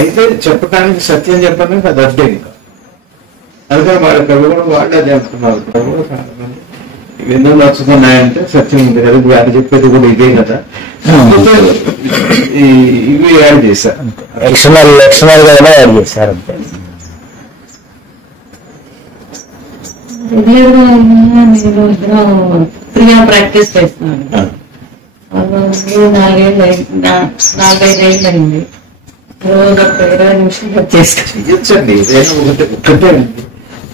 అయితే చెప్పడానికి సత్యం చెప్పడానికి అది అడ్డే ఇంకా అందుకని వాళ్ళ కవి కూడా వాళ్ళు అదే అంటున్నారు. కవి కూడా చాలా మంది ఎందుకు నచ్చుతున్నాయంటే సత్యం ఉంది కదా, ఇప్పుడు ఆయన చెప్పేది కూడా ఇదే కదా, ఇవి యాడ్ చేశారు, లక్షణాలు కూడా యాడ్ చేశారు. క్రియా ప్రాక్టీస్ చేస్తున్నాను. 4-5 అయింది. రోజు 20 నిమిషాలు చేయొచ్చండి. ఏదైనా ఒక్కటే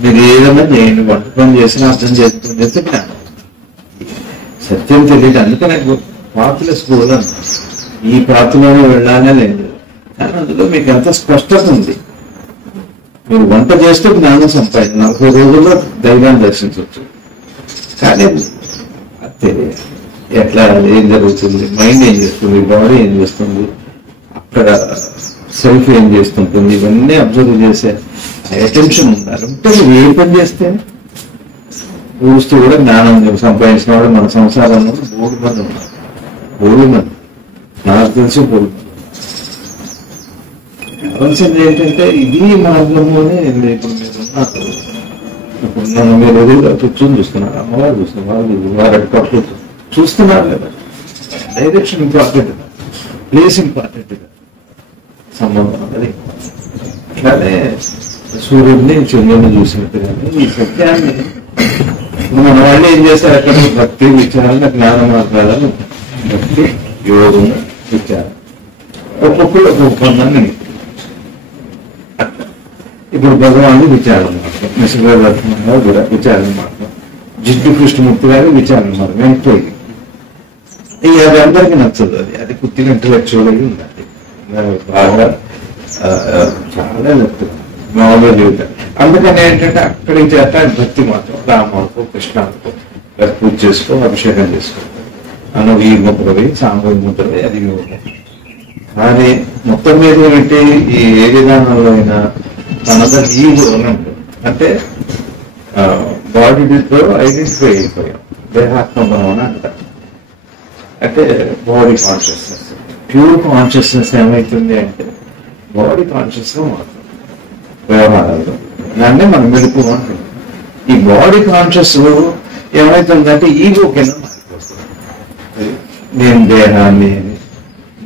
మీరు ఏదైనా నేను వంట పని చేసిన అర్థం చేసుకుని చేస్తే జ్ఞానం. సత్యం తెలియదు. అందుకనే పాతుల స్కూల్ అన్న ఈ పాతులోనే వెళ్ళాలనే లేదు, కానీ అందులో మీకు ఎంత స్పష్టత ఉంది. మీరు వంట చేస్తే జ్ఞానం సంపాదించి 40 రోజుల్లో దైవాన్ని దర్శించవచ్చు. కానీ తెలియదు ఎట్లా ఏం జరుగుతుంది, మైండ్ ఏం చేస్తుంది, బాడీ ఏం చేస్తుంది, అక్కడ సెల్ఫ్ ఏం చేస్తుంటుంది, ఇవన్నీ అబ్జర్వ్ చేసే అటెన్షన్ ఉండాలి. ఉంటే ఏ పని చేస్తే చూస్తూ కూడా జ్ఞానం సంపాదించిన వాడు మన సంసారంలో 3 మంది ఉన్నారు. 3 మంది నాకు తెలిసి 3 మంది. కావాల్సింది ఏంటంటే ఇది మార్గంలోనే ఇప్పుడు మీరున్నారు. ఇప్పుడు నన్ను మీరు ఎదురుగా కూర్చొని చూస్తున్నారు, అమ్మవారు చూస్తున్నారు, వారు అక్కడికి చూస్తున్నారు కదా. డైరెక్షన్ ఇంపార్టెంట్, ప్లేస్ ఇంపార్టెంట్ కదా, సంబంధం అది. అట్లానే సూర్యుడిని చంద్రుడిని చూసినట్టుగానే ఈ సత్యాన్ని మన వాళ్ళు ఏం చేస్తారు, అక్కడ భక్తి విచారణ జ్ఞాన మార్గాలను, భక్తి యోగం విచారణ ఒక్కొక్కరు ఒక్కొక్క పొందాన్ని. ఇప్పుడు భగవాను విచారణ మార్గం, నిశ్చిత కూడా విచారణ మార్గం, జిడ్డు కృష్ణమూర్తి గారు విచారణ మార్గం, ఎంట్రీ. అది అందరికీ నచ్చదు. అది కుట్టిన ఇంటలెక్చువల్ అయి ఉండాలి. బాగా చాలా నచ్చుతుంది మామూలుగా జీవితం. అందుకని ఏంటంటే అక్కడికి చేత భక్తి మాత్రం రామానుకో కృష్ణానుకో పూజ చేసుకో, అభిషేకం చేసుకో అన్న ఈ ముద్రవి సాంఘిక ముద్రవి అది యోగం. కానీ మొత్తం మీద ఏంటి ఈ ఏ విధానంలో అయినా తనదర్ ఈగో అని ఉంటుంది. అంటే బాడీతో ఐడెంటిఫై అయిపోయాం, దేహాత్మకం అని అంటారు. అంటే బాడీ కాన్షియస్నెస్, ప్యూర్ కాన్షియస్నెస్ ఏమవుతుంది అంటే బాడీ కాన్షియస్ గా మారుతుంది వ్యవహారాలు. దాన్నే మనం మెడుపు అంటుంది. ఈ బాడీ కాన్షియస్ ఏమవుతుందంటే ఈగో కింద మారిపోతుంది. నేను దేహాన్ని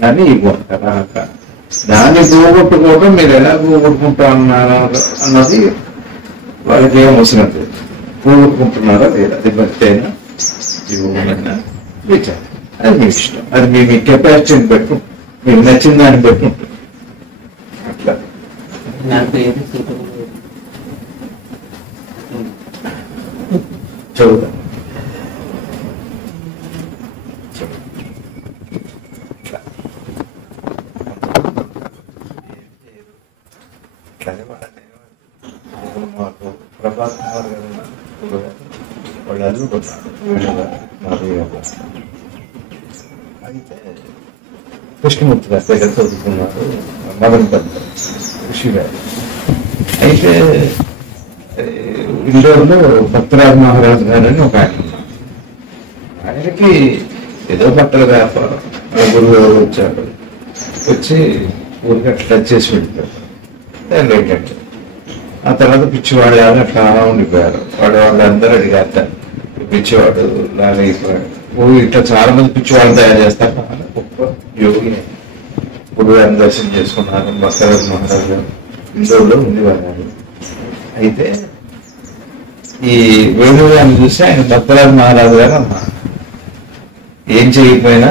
దాన్ని ఈగో అంటారు. దాన్ని పోగొట్టుకోవడం మీరు ఎలా పోగొట్టుకుంటా అన్నారు అన్నది వాళ్ళకి ఏం అవసరం లేదు. పోగొట్టుకుంటున్నారా లేదా, అది భక్తి అయినా యోగమైనా విచారం, అది మీ ఇష్టం. అది మీ కెపాసిటీని బట్టి, మీకు నచ్చిన దాన్ని బట్టి ఉంటుంది. అట్లా చదువుతాం. మాకు ప్రభాత్ కుమార్ గారు వాళ్ళు అల్లుడున్నారు. అయితే కృష్ణమూర్తి గారి దగ్గర చదువుకున్నారు, మదన్ పెద్ద కృషి గారు. అయితే ఇండోర్లో భక్తరాజ్ మహారాజు గారు అని ఒక ఆయన ఉన్నారు. ఆయనకి ఏదో బట్టల వ్యాపారం, గురువు వచ్చాడు, వచ్చి ఊరికి అట్లా టచ్ చేసి వెళ్ళిపోయారు. ఏంటంటే ఆ తర్వాత పిచ్చివాడు అని అట్లా ఉండిపోయారు. వాళ్ళందరూ అడిగారు, పిచ్చివాడు లాగా అయిపోయాడు. ఇట్లా చాలా మంది పిచ్చివాళ్ళు తయారు చేస్తారు. గొప్ప యోగి ఇప్పుడు ఆయన దర్శనం చేసుకున్నారు. భక్తరాజ్ మహారాజు గారు ఇండోర్లో ఉండేవారు. అయితే ఈ వేణుగారిని చూసి ఆయన భక్తరాజ్ మహారాజు గారు అన్నారు, ఏం చేయకపోయినా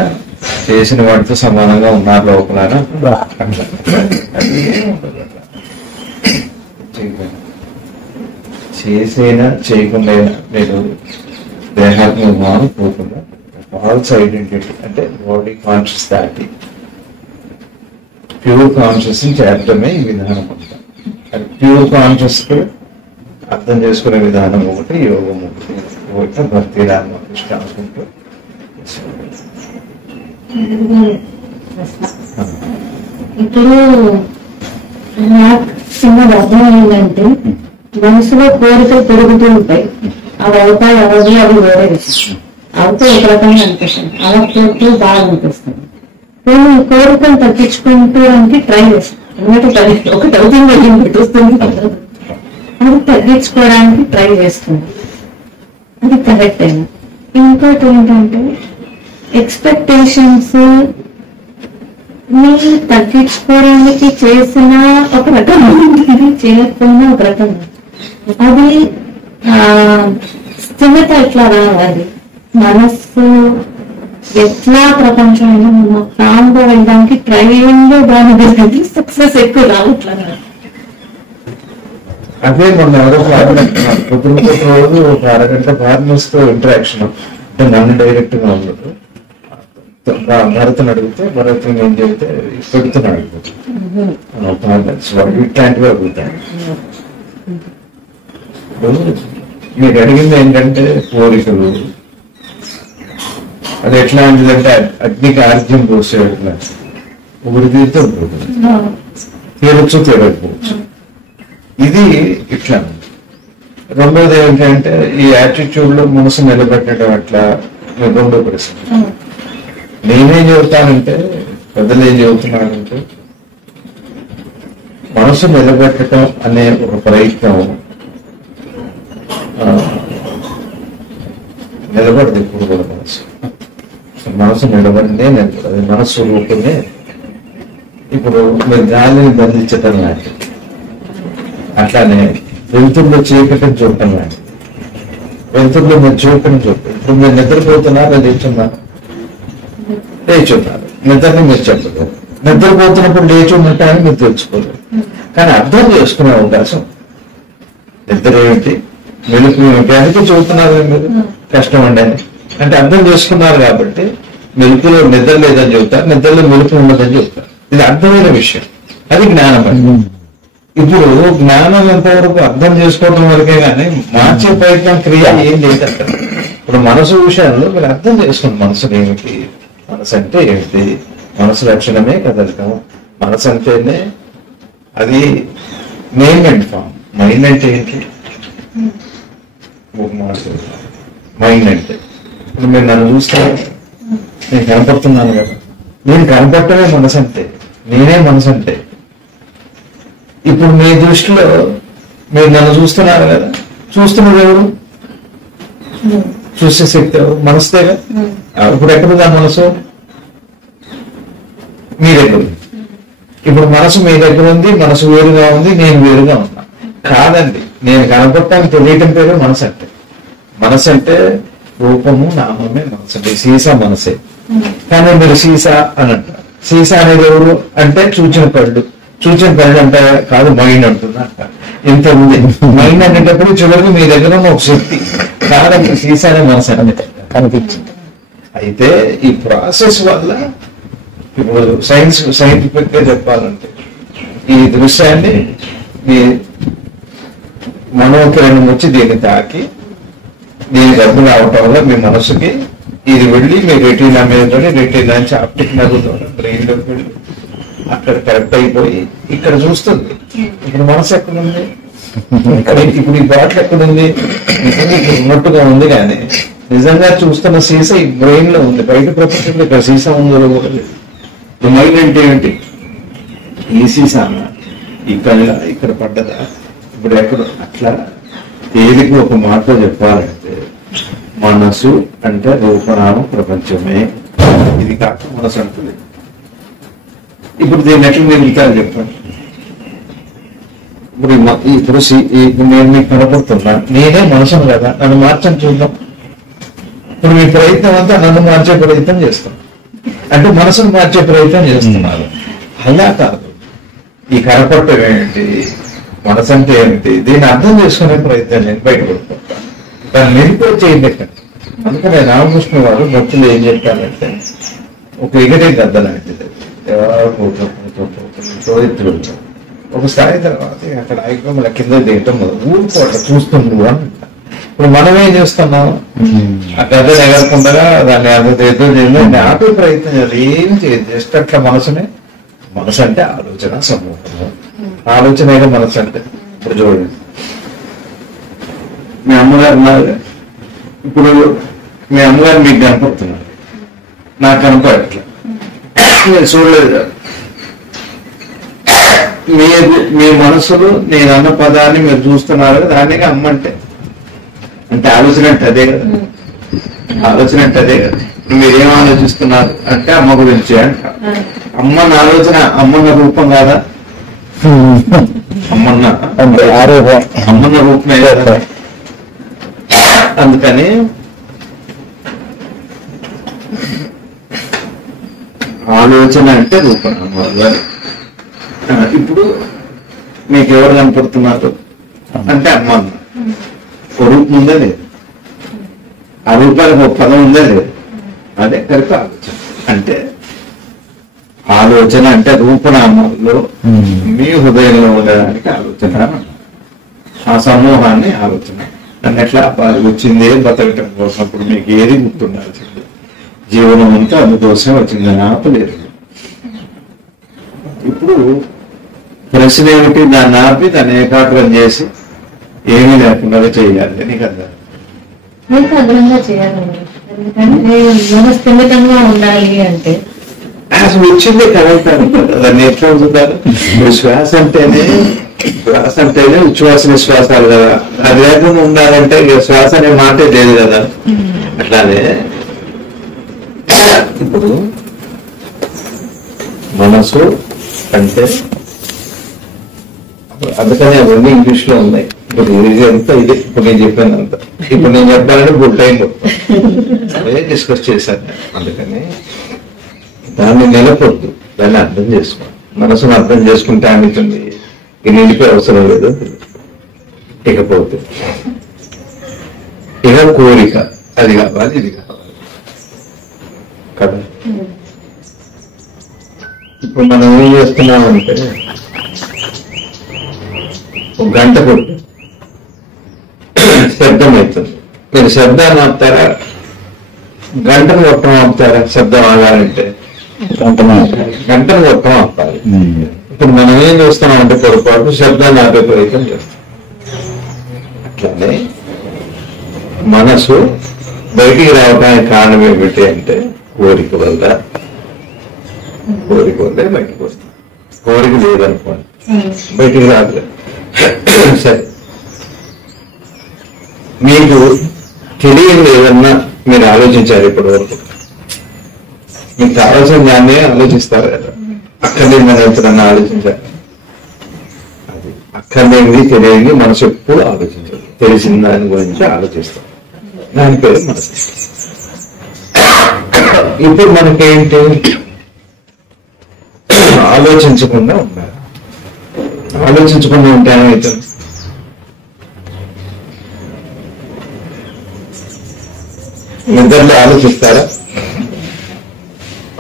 చేసిన వాడితో సమానంగా ఉన్నారు లోపల. చేసైనా చేయకుండా మీరు దేహాత్మ మారిపోకుండా ఫాల్స్ ఐడెంటిటీ అంటే బాడీ కాన్షియస్ దాటి ప్యూర్ కాన్షియస్ చేరటమే ఈ విధానం అంటాం. అది ప్యూర్ కాన్షియస్ అర్థం చేసుకునే విధానం ఒకటి, యోగం ఒకటి, భక్తి రామకృష్ణ అనుకుంటూ. ఇప్పుడు చిన్నది అర్థం ఏంటంటే మనసులో కోరికలు పెరుగుతూ ఉంటాయి. అవి అవుతాయి అవన్నీ అవి వేరే విషయం. అవుతే ఒక రకంగా అనిపిస్తుంది, అలా పోతూ బాగా అనిపిస్తుంది. కొన్ని కోరికలు తగ్గించుకోవడానికి ట్రై చేస్తాను. ఎందుకంటే ఒకటి అవుతుంది ఇంకోటి వస్తుంది కదా. అది తగ్గించుకోవడానికి ట్రై చేస్తుంది, అది కరెక్ట్ అయినా. ఇంకోటి ఏంటంటే ఎక్స్పెక్టేషన్స్ ని తగ్గించుకోవడానికి చేసిన ఒక రకం ఉంటుంది, చేయకపోయినా ఒక రకం. అది స్థిరత ఎట్లా రావాలి, మనస్సు ఎట్లా ప్రపంచంలో మనం కామ్గా వెళ్ళడానికి ట్రైన్లో దాని సక్సెస్ ఎక్కువ రావట్లేదు. అదే మొన్న ఎవరో పొద్దున రోజు ఒక అరగంట ఫార్మర్స్ తో ఇంటరాక్షన్, అంటే నన్ను డైరెక్ట్ గా ఉండదు. భరతను అడిగితే భరత్ ఏం చెబితే పెడుతున్నాడు ఫార్మర్స్ వాళ్ళు ఇట్లాంటివి అడుగుతాడు. మీకు అడిగింది ఏంటంటే కోరికలు, అది ఎట్లాంటిదంటే అగ్నికి ఆర్జ్యం పోసేట్లా ఒకటి తీరితే ఉంటుంది, తీరొచ్చు తీరకపోవచ్చు. ఇది ఇట్లా. రెండోది ఏంటంటే ఈ యాటిట్యూడ్ లో మనసు నిలబెట్టడం అట్లా రెండో ప్రశ్న. నేనేం చెబుతానంటే, పెద్దలు ఏం చెబుతున్నానంటే, మనసు నిలబెట్టడం అనే ఒక ప్రయత్నం నిలబడదు ఇప్పుడు కూడా. మనసు నిలబడినే నిలబడదు, అది మనసు రూపమే. ఇప్పుడు మీరు గాలిని బంధించటం లాంటి, అట్లానే వెలుతురులో చీకటిని చూడటం లాంటి. వెలుతురులో మీరు చీకటిని చూడటం. ఇప్పుడు మీరు నిద్రపోతున్నారా లేచున్నారు? లేచున్నారు. నిద్రని మీరు చెప్పలేదు. నిద్రపోతున్నప్పుడు లేచి ఉన్నట్టు మీరు తెలుసుకోలేదు. కానీ అర్థం చేసుకునే అవకాశం, నిద్ర ఏమిటి, మెలుపు ఏమిటి అందుకే చూస్తున్నారు మీరు, కష్టం అండి అని అంటే అర్థం చేసుకున్నారు కాబట్టి. మెలుపులో నిద్ర లేదని చెబుతారు, నిద్రలో మెలుపు ఉండదని చెబుతారు. ఇది అర్థమైన విషయం, అది జ్ఞానం అండి. ఇప్పుడు జ్ఞానం ఎంతవరకు అర్థం చేసుకోవడం వరకే కానీ మార్చే ప్రయత్నం క్రియ ఏం చేయదంట. ఇప్పుడు మనసు విషయంలో మీరు అర్థం చేసుకోండి, మనసు ఏమిటి, మనసు అంటే ఏమిటి, మనసు లక్షణమే కదలకం. మనసు అంటేనే అది నేమ్ అండ్ ఫామ్. మైండ్ అంటే ఏంటి, మైండ్ అంటే ఇప్పుడు మీరు నన్ను చూస్తారు, నేను కనపడుతున్నాను కదా, నేను కనపడటమే మనసు అంటే, నేనే మనసు అంటే. ఇప్పుడు మీ దృష్టిలో మీరు నన్ను చూస్తున్నారు కదా, చూస్తున్నది ఎవరు, చూసే శక్తి ఎవరు, మనసుదేగా. ఇప్పుడు ఎక్కడుంది ఆ మనసు? మీ దగ్గర ఉంది. ఇప్పుడు మనసు మీ దగ్గర ఉంది, మనసు వేరుగా ఉంది, నేను వేరుగా ఉన్నా. కాదండి, నేను కనపడటానికి తెలియటం పేరు మనసు అంటే. మనసు అంటే రూపము నామమే మనసు అంటే. సీసా మనసే, కానీ మీరు సీసా అని అంటారు. సీసా అనేది ఎవరు అంటే చూచిన కళ్ళు. చూచిన కళ్ళు అంటే కాదు, మైండ్ అంటున్నా. ఇంత ఉంది మైండ్ అనేటప్పుడు చివరికి మీ దగ్గర ఉన్న ఒక శక్తి కాదండి, సీసానే మనసు అంటే కనిపించింది. అయితే ఈ ప్రాసెస్ వల్ల ఇప్పుడు సైంటిఫిక్ గా చెప్పాలంటే ఈ దృశ్యాన్ని మీ మనోకిరణం వచ్చి దీన్ని తాకి దీని డబ్బులు అవటం వల్ల మీ మనసుకి ఇది వెళ్ళి మీ రెటీనా మీద పడి, రెటీనా నుంచి ఆప్టిక్ నర్వ్ ద్వారా బ్రెయిన్ లోకి వెళ్ళి అక్కడ కరెక్ట్ అయిపోయి ఇక్కడ చూస్తుంది. ఇప్పుడు మనసు ఎక్కడుంది, ఇప్పుడు ఈ బాటిల్ ఎక్కడుంది, ఉన్నట్టుగా ఉంది కానీ నిజంగా చూస్తున్న సీసా ఈ బ్రెయిన్ లో ఉంది. బయట ప్రపంచంలో ఇక్కడ సీసా ఉందో కూడా లేదు. మైండ్ అంటే ఏంటి, ఈ సీసా ఇక్కడ పడ్డదా, ఇప్పుడు ఎక్కడ అట్లా తేలిక ఒక మాటలో చెప్పాలంటే మనసు అంటే రూపనామ ప్రపంచమే. ఇది కాక మనసు అంటుంది. ఇప్పుడు దీన్ని ఎట్లా మిగులుతాను చెప్పండి. ఇప్పుడు నేను మీకు కనపడుతున్నా, నేనే మనసును కదా, నన్ను మార్చని చూద్దాం. ఇప్పుడు మీ ప్రయత్నం అంతా నన్ను మార్చే ప్రయత్నం చేస్తాం, అంటే మనసును మార్చే ప్రయత్నం చేస్తున్నారు. అలా కాదు, ఈ కనపడటం ఏంటి, మనసు అంటే ఏమిటి, దీన్ని అర్థం చేసుకునే ప్రయత్నం నేను బయటపడుకుంటాను. దాన్ని మెడిటేట్ చేయండి. అందుకనే రామకృష్ణ వారు భక్తులు ఏం చెప్పారంటే, ఒక ఎగరే గద్ద లాంటిది, ఒక స్థాయి తర్వాత అక్కడ ఐక్యముల కింద దిగటం ఊరుకోవట్ల చూస్తుండ్రు అని. ఇప్పుడు మనం ఏం చేస్తున్నాం, ఆ గద్దను ఎగరకుండా దాన్ని దాన్ని ఆపే ప్రయత్నం చేయాలి. ఏం చేయదు, జస్ట్ అట్లా మనసునే. మనసు అంటే ఆలోచన సమూహము, ఆలోచన మనసు అంటే. ఇప్పుడు చూడండి, మీ అమ్మగారు ఉన్నారు, ఇప్పుడు మీ అమ్మగారు మీకు కనపడుతున్నారు, నాకు కనపడట్లే. మీరు చూడలేదు కదా. మీరు మీ మనసులో నేను అన్న పదాన్ని మీరు చూస్తున్నారు కదా, దాన్ని అమ్మ అంటే ఆలోచన అంటే అదే కదా. ఆలోచన అంటే అదే కదా. మీరేం ఆలోచిస్తున్నారు అంటే అమ్మ గురించి అంట. అమ్మన్న ఆలోచన అమ్మన్న రూపం కాదా? అమ్మన్న రూపమే కదా. అందుకని ఆలోచన అంటే రూపనామాలు. ఇప్పుడు మీకు ఎవరు కనపడుతున్నారు అంటే అమ్మ అన్న. ఒక రూపం ఉందా లేదు? ఆ రూపానికి ఒక పదం ఉందా లేదు? అదే కరెక్ట్ ఆలోచన. అంటే ఆలోచన అంటే రూపనామాల్లో మీ హృదయంలో ఉండడానికి ఆలోచన. ఆ సమూహాన్ని ఆలోచన. నన్ను ఎట్లా వచ్చిందే బతకటం కోసం. అప్పుడు మీకు ఏది గుర్తుండాల్సింది? జీవనం అంతా అందుకోసం వచ్చిందని ఆపలేదు. ఇప్పుడు ప్రశ్న ఏమిటి? దాన్ని ఆపి దాన్ని ఏకాగ్రం చేసి ఏమీ లేకుండా చేయాలి అని కదా. ఏకాగ్రంగా చేయాలండి. ఎందుకంటే మనస్థిమితంగా ఉండాలి అంటే అసలు వచ్చిందే కరెక్ట్ అనుకుంటారు. దాన్ని ఎట్లా ఉంచుతారు? శ్వాస అంటేనే ఉచ్ఛ్వాస నిశ్వాసాలు కదా. అది లేకుండా ఉండాలంటే శ్వాస అనే మాటే లేదు కదా. అట్లానే ఇప్పుడు మనసు అంటే అందుకని అవన్నీ ఇంగ్లీష్ లో ఉన్నాయి. ఇప్పుడు ఇది అంతా ఇదే. ఇప్పుడు నేను చెప్పాను అంతా. ఇప్పుడు నేను చెప్పాలంటే గుడ్ టైం అదే డిస్కస్ చేశాను. అందుకని దాన్ని నిలపొద్దు, దాన్ని అర్థం చేసుకో. మనసును అర్థం చేసుకుంటే అనిపించింది ఇది నిలిపే అవసరం లేదు. ఇకపోతే ఇక కోరిక అది కావాలి ఇది కావాలి కదా. ఇప్పుడు మనం ఏం చేస్తున్నామంటే ఒక గంట కొట్టు శబ్దం అవుతుంది. మీరు శబ్దాన్ని ఆపుతారా? గంటను కొట్టడం ఆపుతారా? శబ్దం ఆగాలంటే గంటను కొట్టడం ఆపాలి. ఇప్పుడు మనం ఏం చేస్తున్నాం అంటే పొరపాటు శబ్దాన్ని ఆపే ప్రయత్నం చేస్తాం. అట్లానే మనసు బయటికి రావడానికి కారణం ఏమిటి అంటే కోరిక వల్ల బయటకు వస్తాం. కోరిక లేదనుకోండి బయటికి రాదు. సరే, మీకు తెలియదు ఏదన్నా మీరు ఆలోచించారు ఇప్పటి వరకు. మీకు కావాల్సిన దాన్ని ఆలోచిస్తారు కదా. అక్కర్లేని ఎప్పుడన్నా ఆలోచించారు? అది అక్కర్లేనిది తెలియని మనసు ఎప్పుడు ఆలోచించారు. తెలిసిన దాని గురించి ఆలోచిస్తాం. దాని పేరు మనసు. ఇప్పుడు మనకేంటి? ఆలోచించకుండా ఉండాలి. ఆలోచించకుండా ఉంటే ఏమవుతుంది? నిద్రలో ఆలోచిస్తారా?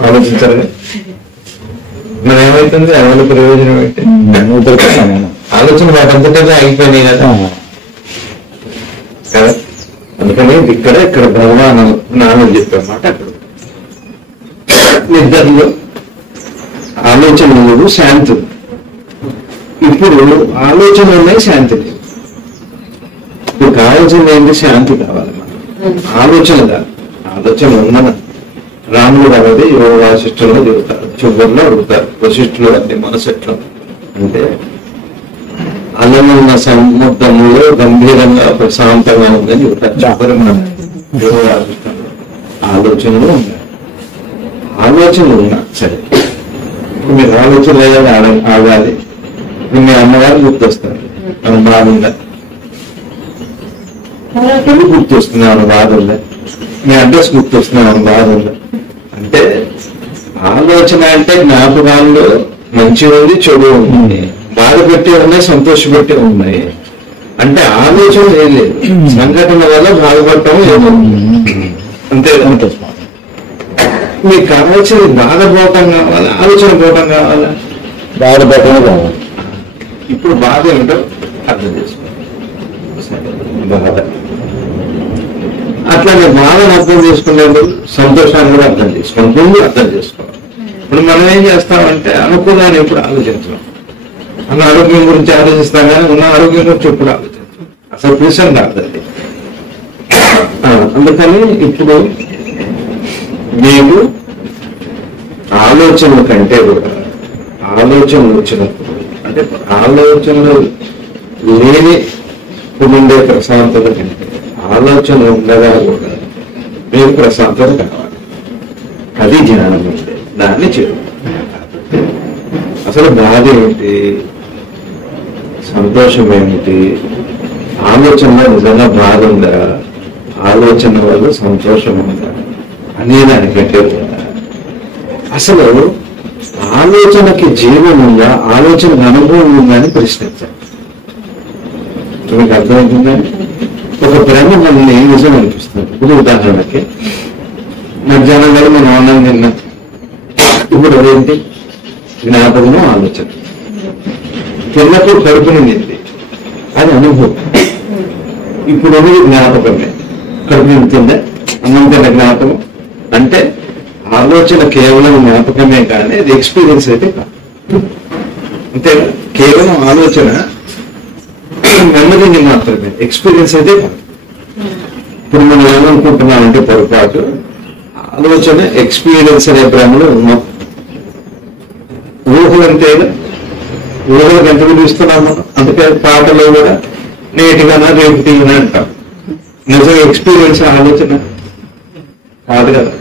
ఆలోచించారు. మరి ఏమైతుంది? ఎవరి ప్రయోజనం ఏంటి? ఆలోచన వాటంతటా అయిపోయినాయి కదా. కదా, అందుకని ఇక్కడ భగవాన్ నాన్నని చెప్పామాట. అక్కడ నిద్రలో ఆలోచన లేదు, శాంతి. ఇప్పుడు ఆలోచన ఉన్నాయి, శాంతి లేదు. ఇప్పుడు కావాల్సింది ఏంటి? శాంతి కావాలి. మనం ఆలోచన కాదు. ఆలోచన ఉందన రాముడు అనేది యోగ వాసిష్ఠుల్లో చెబుతారు. చివరిలో అడుగుతారు వశిష్ఠులు అంటే మనసు ఎట్లా అంటే అల్లమున్న సముద్రంలో గంభీరంగా ప్రశాంతంగా ఉందని చెబుతారు. చివరి మనం యోగ వాసిష్ఠంలో ఆలోచనలు ఉన్నాయి. ఆలోచనలు ఉన్నా సరే, ఇప్పుడు మీరు ఆలోచన లేదా ఆగాలి. ఇప్పుడు మీ అమ్మగారు గుర్తొస్తారు, మనం బాగుందా? గుర్తొస్తుంది, ఆమె బాధ ఉందా? మీ అడ్రస్ గుర్తొస్తుంది, ఆమె బాధ ఉందా? అంటే ఆలోచన అంటే జ్ఞాపకాల్లో మంచి ఉంది, చెడు ఉంది, బాధ పెట్టి ఉన్నాయి, సంతోష పెట్టి ఉన్నాయి. అంటే ఆలోచన ఏం లేదు. సంఘటన వల్ల బాధపడటం ఏదో అంతే. మీకు కావాల్సింది బాధపోవటం కావాలా, ఆలోచన పోవటం కావాలా? బాధపడటమే కావాలి. ఇప్పుడు బాధ ఏమిటో అర్థం చేసుకో. బాధ అట్లా మీరు బాధను అర్థం చేసుకునేందుకు సంతోషాన్ని కూడా అర్థం చేసుకోండి. ముందు అర్థం చేసుకోవాలి. ఇప్పుడు మనం ఏం చేస్తామంటే అనుకున్నాను ఎప్పుడు ఆలోచించడం. అన్న ఆరోగ్యం గురించి ఆలోచిస్తాం కానీ ఉన్న ఆరోగ్యం గురించి ఎప్పుడు ఆలోచించాం. అసలు విషయం కాదు అది. అందుకని ఇప్పుడు మీకు ఆలోచనల కంటే కూడా ఆలోచనలు వచ్చినప్పుడు అంటే ఆలోచనలు లేని ఉండే ప్రశాంతత కంటే ఆలోచన ఉండగా కూడా మీకు ప్రశాంతత కావాలి. అది జ్ఞానం అంటే దాన్ని చేయాలి. అసలు బాధ ఏమిటి, సంతోషం ఏమిటి, ఆలోచనలో నిజంగా బాధ ఉందా, ఆలోచన వల్ల సంతోషం ఉందా అనే దానికంటే కూడా అసలు ఆలోచనకి జీవం ఉందా, ఆలోచనకు అనుభవం ఉందా అని ప్రశ్నించాలి. మీకు అర్థమవుతుందండి? ఒక భ్రమ మనల్ని నిజం అనిపిస్తుంది. ఇప్పుడు ఉదాహరణకి మధ్యాహ్నం వేళ మనం అన్నం తిన్నాం, ఇప్పుడు అదేంటి జ్ఞాపకము ఆలోచన. తిన్నప్పుడు కడుపు నిండింది, అది అనుభవం. ఇప్పుడు అనేది జ్ఞాపకమే. కడుపు నిండుతుందా, అన్నం తిన్న జ్ఞాపకం అంటే ఆలోచన కేవలం జ్ఞాపకమే కానీ అది ఎక్స్పీరియన్స్ అయితే కాదు. అంతే, కేవలం ఆలోచన మెమరీని మాత్రమే, ఎక్స్పీరియన్స్ అయితే కాదు. ఇప్పుడు మనం ఏమనుకుంటున్నామంటే పొరపాటు ఆలోచన ఎక్స్పీరియన్స్ అనే భ్రమలో ఉన్నాం. ఊహలు అంతేగా, ఊహలకు ఎంత విలువిస్తున్నాం మనం. అందుకే పాటలో కూడా నేటిగానా రేపు తీయనా అంటాం. నిజంగా ఎక్స్పీరియన్స్ ఆలోచన కాదు కదా.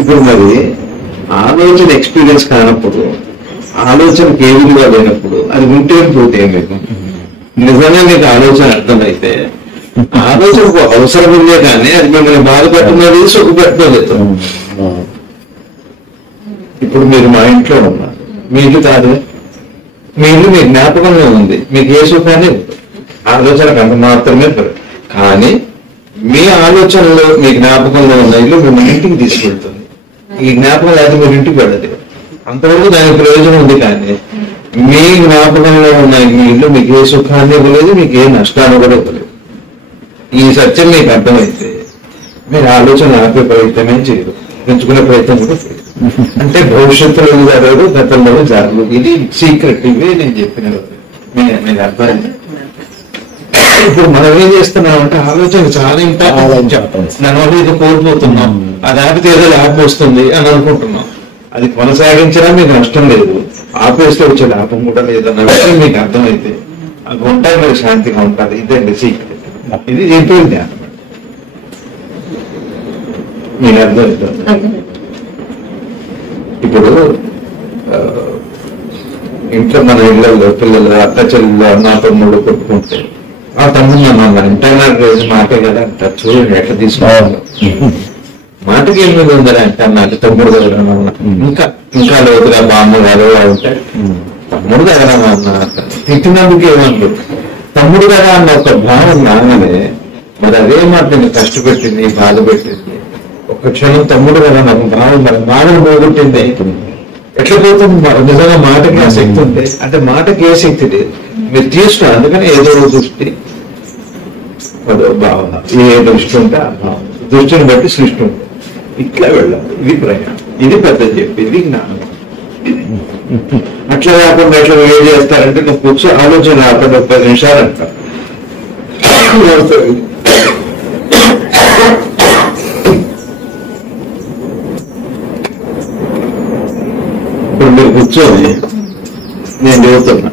ఇప్పుడు మరి ఆలోచన ఎక్స్పీరియన్స్ కానప్పుడు, ఆలోచనకి ఏ విలువ లేనప్పుడు అది ఉంటే పోతే మీకు నిజంగా మీకు ఆలోచన అర్థమైతే ఆలోచనకు అవసరం ఉందే కానీ అది మిమ్మల్ని బాధపెట్టున్నది, సుఖపెట్టుకోలేదు. ఇప్పుడు మీరు మా ఇంట్లో ఉన్నారు, మీ ఇల్లు కాదు, మీ ఇల్లు మీ జ్ఞాపకంలో ఉంది, మీకు ఏ సుఖాన్ని ఆలోచనకు అంత మాత్రమే. కానీ మీ ఆలోచనలో మీ జ్ఞాపకంలో ఉన్న ఇల్లు మిమ్మల్ని ఇంటికి తీసుకెళ్తుంది. ఈ జ్ఞాపకం లేకపోతే మీరు ఇంటికి వెళ్ళదు. అంతవరకు దానికి ప్రయోజనం ఉంది. కానీ మీ జ్ఞాపకంలో ఉన్న మీ ఇల్లు మీకు ఏ సుఖాన్ని ఇవ్వలేదు, మీకు ఏ నష్టాన్ని కూడా ఇవ్వలేదు. ఈ సత్యం మీకు అర్థమైతే మీరు ఆలోచన ఆపే ప్రయత్నమే చేయరు, పెంచుకునే ప్రయత్నం కూడా చేయరు. అంటే భవిష్యత్తులో జరగదు, గతంలో జరగదు. ఇది సీక్రెట్. ఇవే నేను చెప్పిన మీకు అర్థమైంది. ఇప్పుడు మనం ఏం చేస్తున్నామంటే ఆలోచన చాలా ఇంపార్టెంట్. దానివల్ల ఇది కోల్పోతున్నాం, అది ఆపితే ఏదో లాభం వస్తుంది అని అనుకుంటున్నాం. అది కొనసాగించినా మీకు నష్టం లేదు, ఆపేస్తే వచ్చే లాభం కూడా లేదన్న విషయం మీకు అర్థమైతే అవి ఉంటాయి, మీరు శాంతిగా ఉంటారు. ఇదండి సీక్రెట్. ఇది చెప్పేది ధ్యానం. మీకు అర్థమవుతుంది. ఇప్పుడు ఇంట్లో మన ఇళ్ళల్లో పిల్లలు అక్క చెల్లెళ్ళు అన్న తమ్ముడు కొట్టుకుంటే ఆ తమ్ముడు నన్ను ఇంటర్నల్ మాటే కదా అంటారు. చూడండి ఎట్లా తీసుకోవాలి, మాటకి ఏం మీద ఉందని అంటే నాకు తమ్ముడు దగ్గర ఇంకా ఇంకా లోతుగా బామ్మగారు ఉంటే తమ్ముడు దగ్గర తిట్టినందుకు ఏమన్నారు, తమ్ముడు కదా అన్న ఒక భావన రాగానే మరి అదే మాట నేను కష్టపెట్టింది, బాధ పెట్టింది. ఒక క్షణం తమ్ముడు కదా నాకు భావం, మరి బాధను పోగొట్టింది. ఎట్లా పోతుంది? నిజంగా మాటకి ఆ శక్తి ఉంది అంటే మాటకి ఏ శక్తి లేదు, మీరు తీసుకున్నారు. అందుకని ఏదో దృష్టి, భావన, ఏ దృష్టి ఉంటే ఆ భావన, దృష్టిని బట్టి సృష్టి ఉంటుంది. ఇట్లా వెళ్ళాలి. ఇది ప్రయాణం, ఇది పెద్ద చెప్పింది జ్ఞానం. అట్లా కాకుండా ఎట్లా ఏం చేస్తారంటే నువ్వు కూర్చో ఆలోచన అక్కడ 30 నిమిషాలు అంటారు. ఇప్పుడు మీరు కూర్చొని నేను చదువుతున్నా,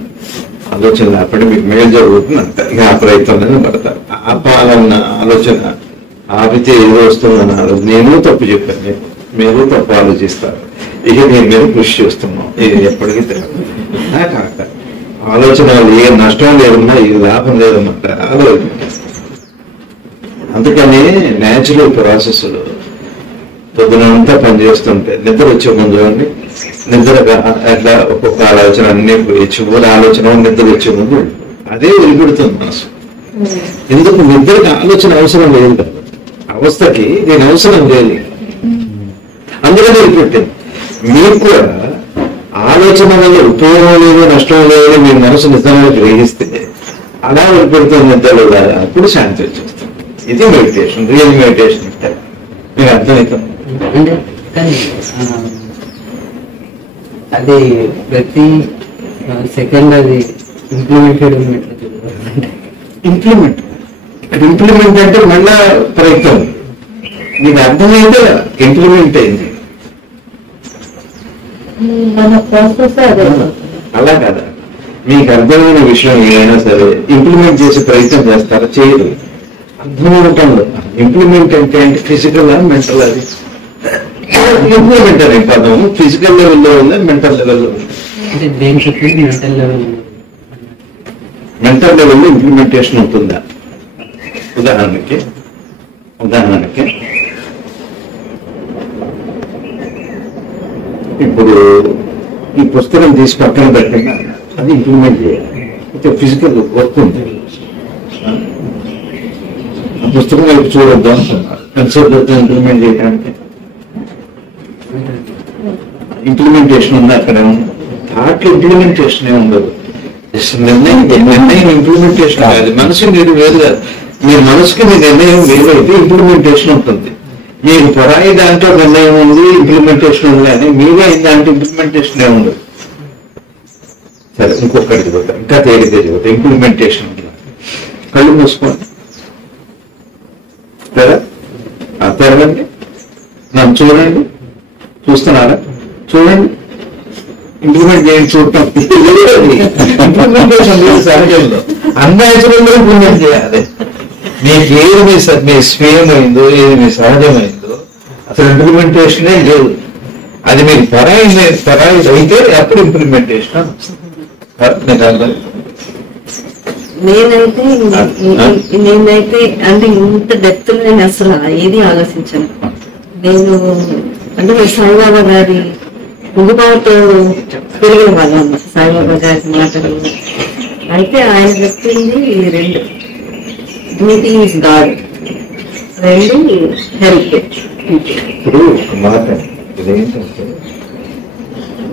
ఆలోచన అప్పటి మీకు మేలు జరుగుతుంది అంట, ఇక ఆ ప్రయత్నంలోనే పడతారు. ఆపాలన్న ఆలోచన ఆపితే ఏదో వస్తుందన్నారు. నేను తప్పు చెప్పాను, మీరు తప్పు ఆలోచిస్తారు. ఇక నేను మీద కృషి చేస్తున్నాం. ఇది ఎప్పటికీ తెలియదు. కాక ఆలోచన ఏ నష్టం లేదన్నా, ఏ లాభం లేదన్నమాట ఆలోచన. అందుకని న్యాచురల్ ప్రాసెస్లో పొద్దునంతా పనిచేస్తుంటే నిద్ర వచ్చే ముందు అండి, నిద్ర అట్లా ఒక్కొక్క ఆలోచన అన్ని చివరి ఆలోచన నిద్ర వచ్చే ముందు అదే వెలిపెడుతుంది మనసు. ఎందుకు? నిద్రకి ఆలోచన అవసరం లేదు కదా, అవస్థకి నేను అవసరం లేదు, అందులో వెలిపెట్టింది. మీకు కూడా ఆలోచన వల్ల ఉపయోగం లేదు, నష్టం లేదు, మీ మనసు నిజంగా గ్రహిస్తే అలా వెలిపెడుతుంది నిద్రలో కదా, అప్పుడు శాంతి వచ్చేస్తుంది. ఇది మెడిటేషన్, రియల్ మెడిటేషన్ అంటే మీకు అర్థమవుతుంది. అంటే కానీ అది ప్రతి సెకండ్ అది ఇంప్లిమెంటెడ్ ఇంప్లిమెంట్ ఇక్కడ ఇంప్లిమెంట్ అంటే మళ్ళా ప్రయత్నం. మీకు అర్థమైతే ఇంప్లిమెంట్ అయింది. మన ప్రాసెస్ అదే. అలా కదా, మీకు అర్థమైన విషయం ఏదైనా సరే ఇంప్లిమెంట్ చేసే ప్రయత్నం చేస్తారా? చేయరు. అర్థమవటంలో ఇంప్లిమెంట్ అంటే ఫిజికల్ మెంటల్, అది ఇంప్లిమెంటరీ పదం ఫిజికల్ లెవెల్లో ఉందా మెంటల్ లెవెల్లో ఉంది? అంటే దేని చెప్పింది మెంటల్ లెవెల్. మెంటల్ లెవెల్లో ఇంప్లిమెంటేషన్ ఉంటుందా? ఉదాహరణకి ఇప్పుడు ఈ పుస్తకం తీసి పక్కన పెట్టినా అది ఇంప్లిమెంట్ చేయాలి. అయితే ఫిజికల్ వర్క్ ఉంది. ఆ పుస్తకం వైపు చూడొద్దు అంటున్నారు. ఎంతసేపు ఇంప్లిమెంట్ చేయడానికి? ఇంప్లిమెంటేషన్ ఉంది అక్కడ. థాట్ ఇంప్లిమెంటేషన్ ఉండదు. నిర్ణయం ఇంప్లిమెంటేషన్ కాదు. మనసు మీరు వేరు కాదు. మీ మనసుకి మీ నిర్ణయం వేరైతే ఇంప్లిమెంటేషన్ ఉంటుంది. మీకు పరాయి దాంట్లో నిర్ణయం ఉంది, ఇంప్లిమెంటేషన్ ఉంది, కానీ మీరే అయిన దాంట్లో ఇంప్లిమెంటేషన్ ఏ ఉండదు. సరే, ఇంకొకటి పోతాం, ఇంకా తేలికే పోతాం. ఇంప్లిమెంటేషన్ కళ్ళు మూసుకోండి కదా, తెరవండి, నన్ను చూడండి. చూస్తున్నారా? చూడండి. ఇంప్లిమెంట్ చేయండి. చూడటం ఇంప్లిమెంటేషన్ లేదు సహజంలో. అన్యాచురల్లో ఇంప్లిమెంట్ చేయాలి. మీకు ఏది మీ స్వీయమైందో, ఏది మీ సహజమైందో అసలు ఇంప్లిమెంటేషనే లేదు. అది మీకు పరాయి అయితే అప్పుడు ఇంప్లిమెంటేషన్ మీకు అర్థం. నేనైతే అంటే ఇంత డెప్త్ నేను అసలు ఏది ఆలోచించాను. నేను అంటే సాయిబాబా గారి ముగుబాటుతో పెరిగిన వాళ్ళం అన్నమాట. సాయిబాబా గారి మాటలు అయితే ఆయన చెప్పింది రెండు, డ్యూటీ ఈజ్ గాడ్, రెండు హెల్ప్. ఇప్పుడు ఒక మాట ఇదేంటంటే,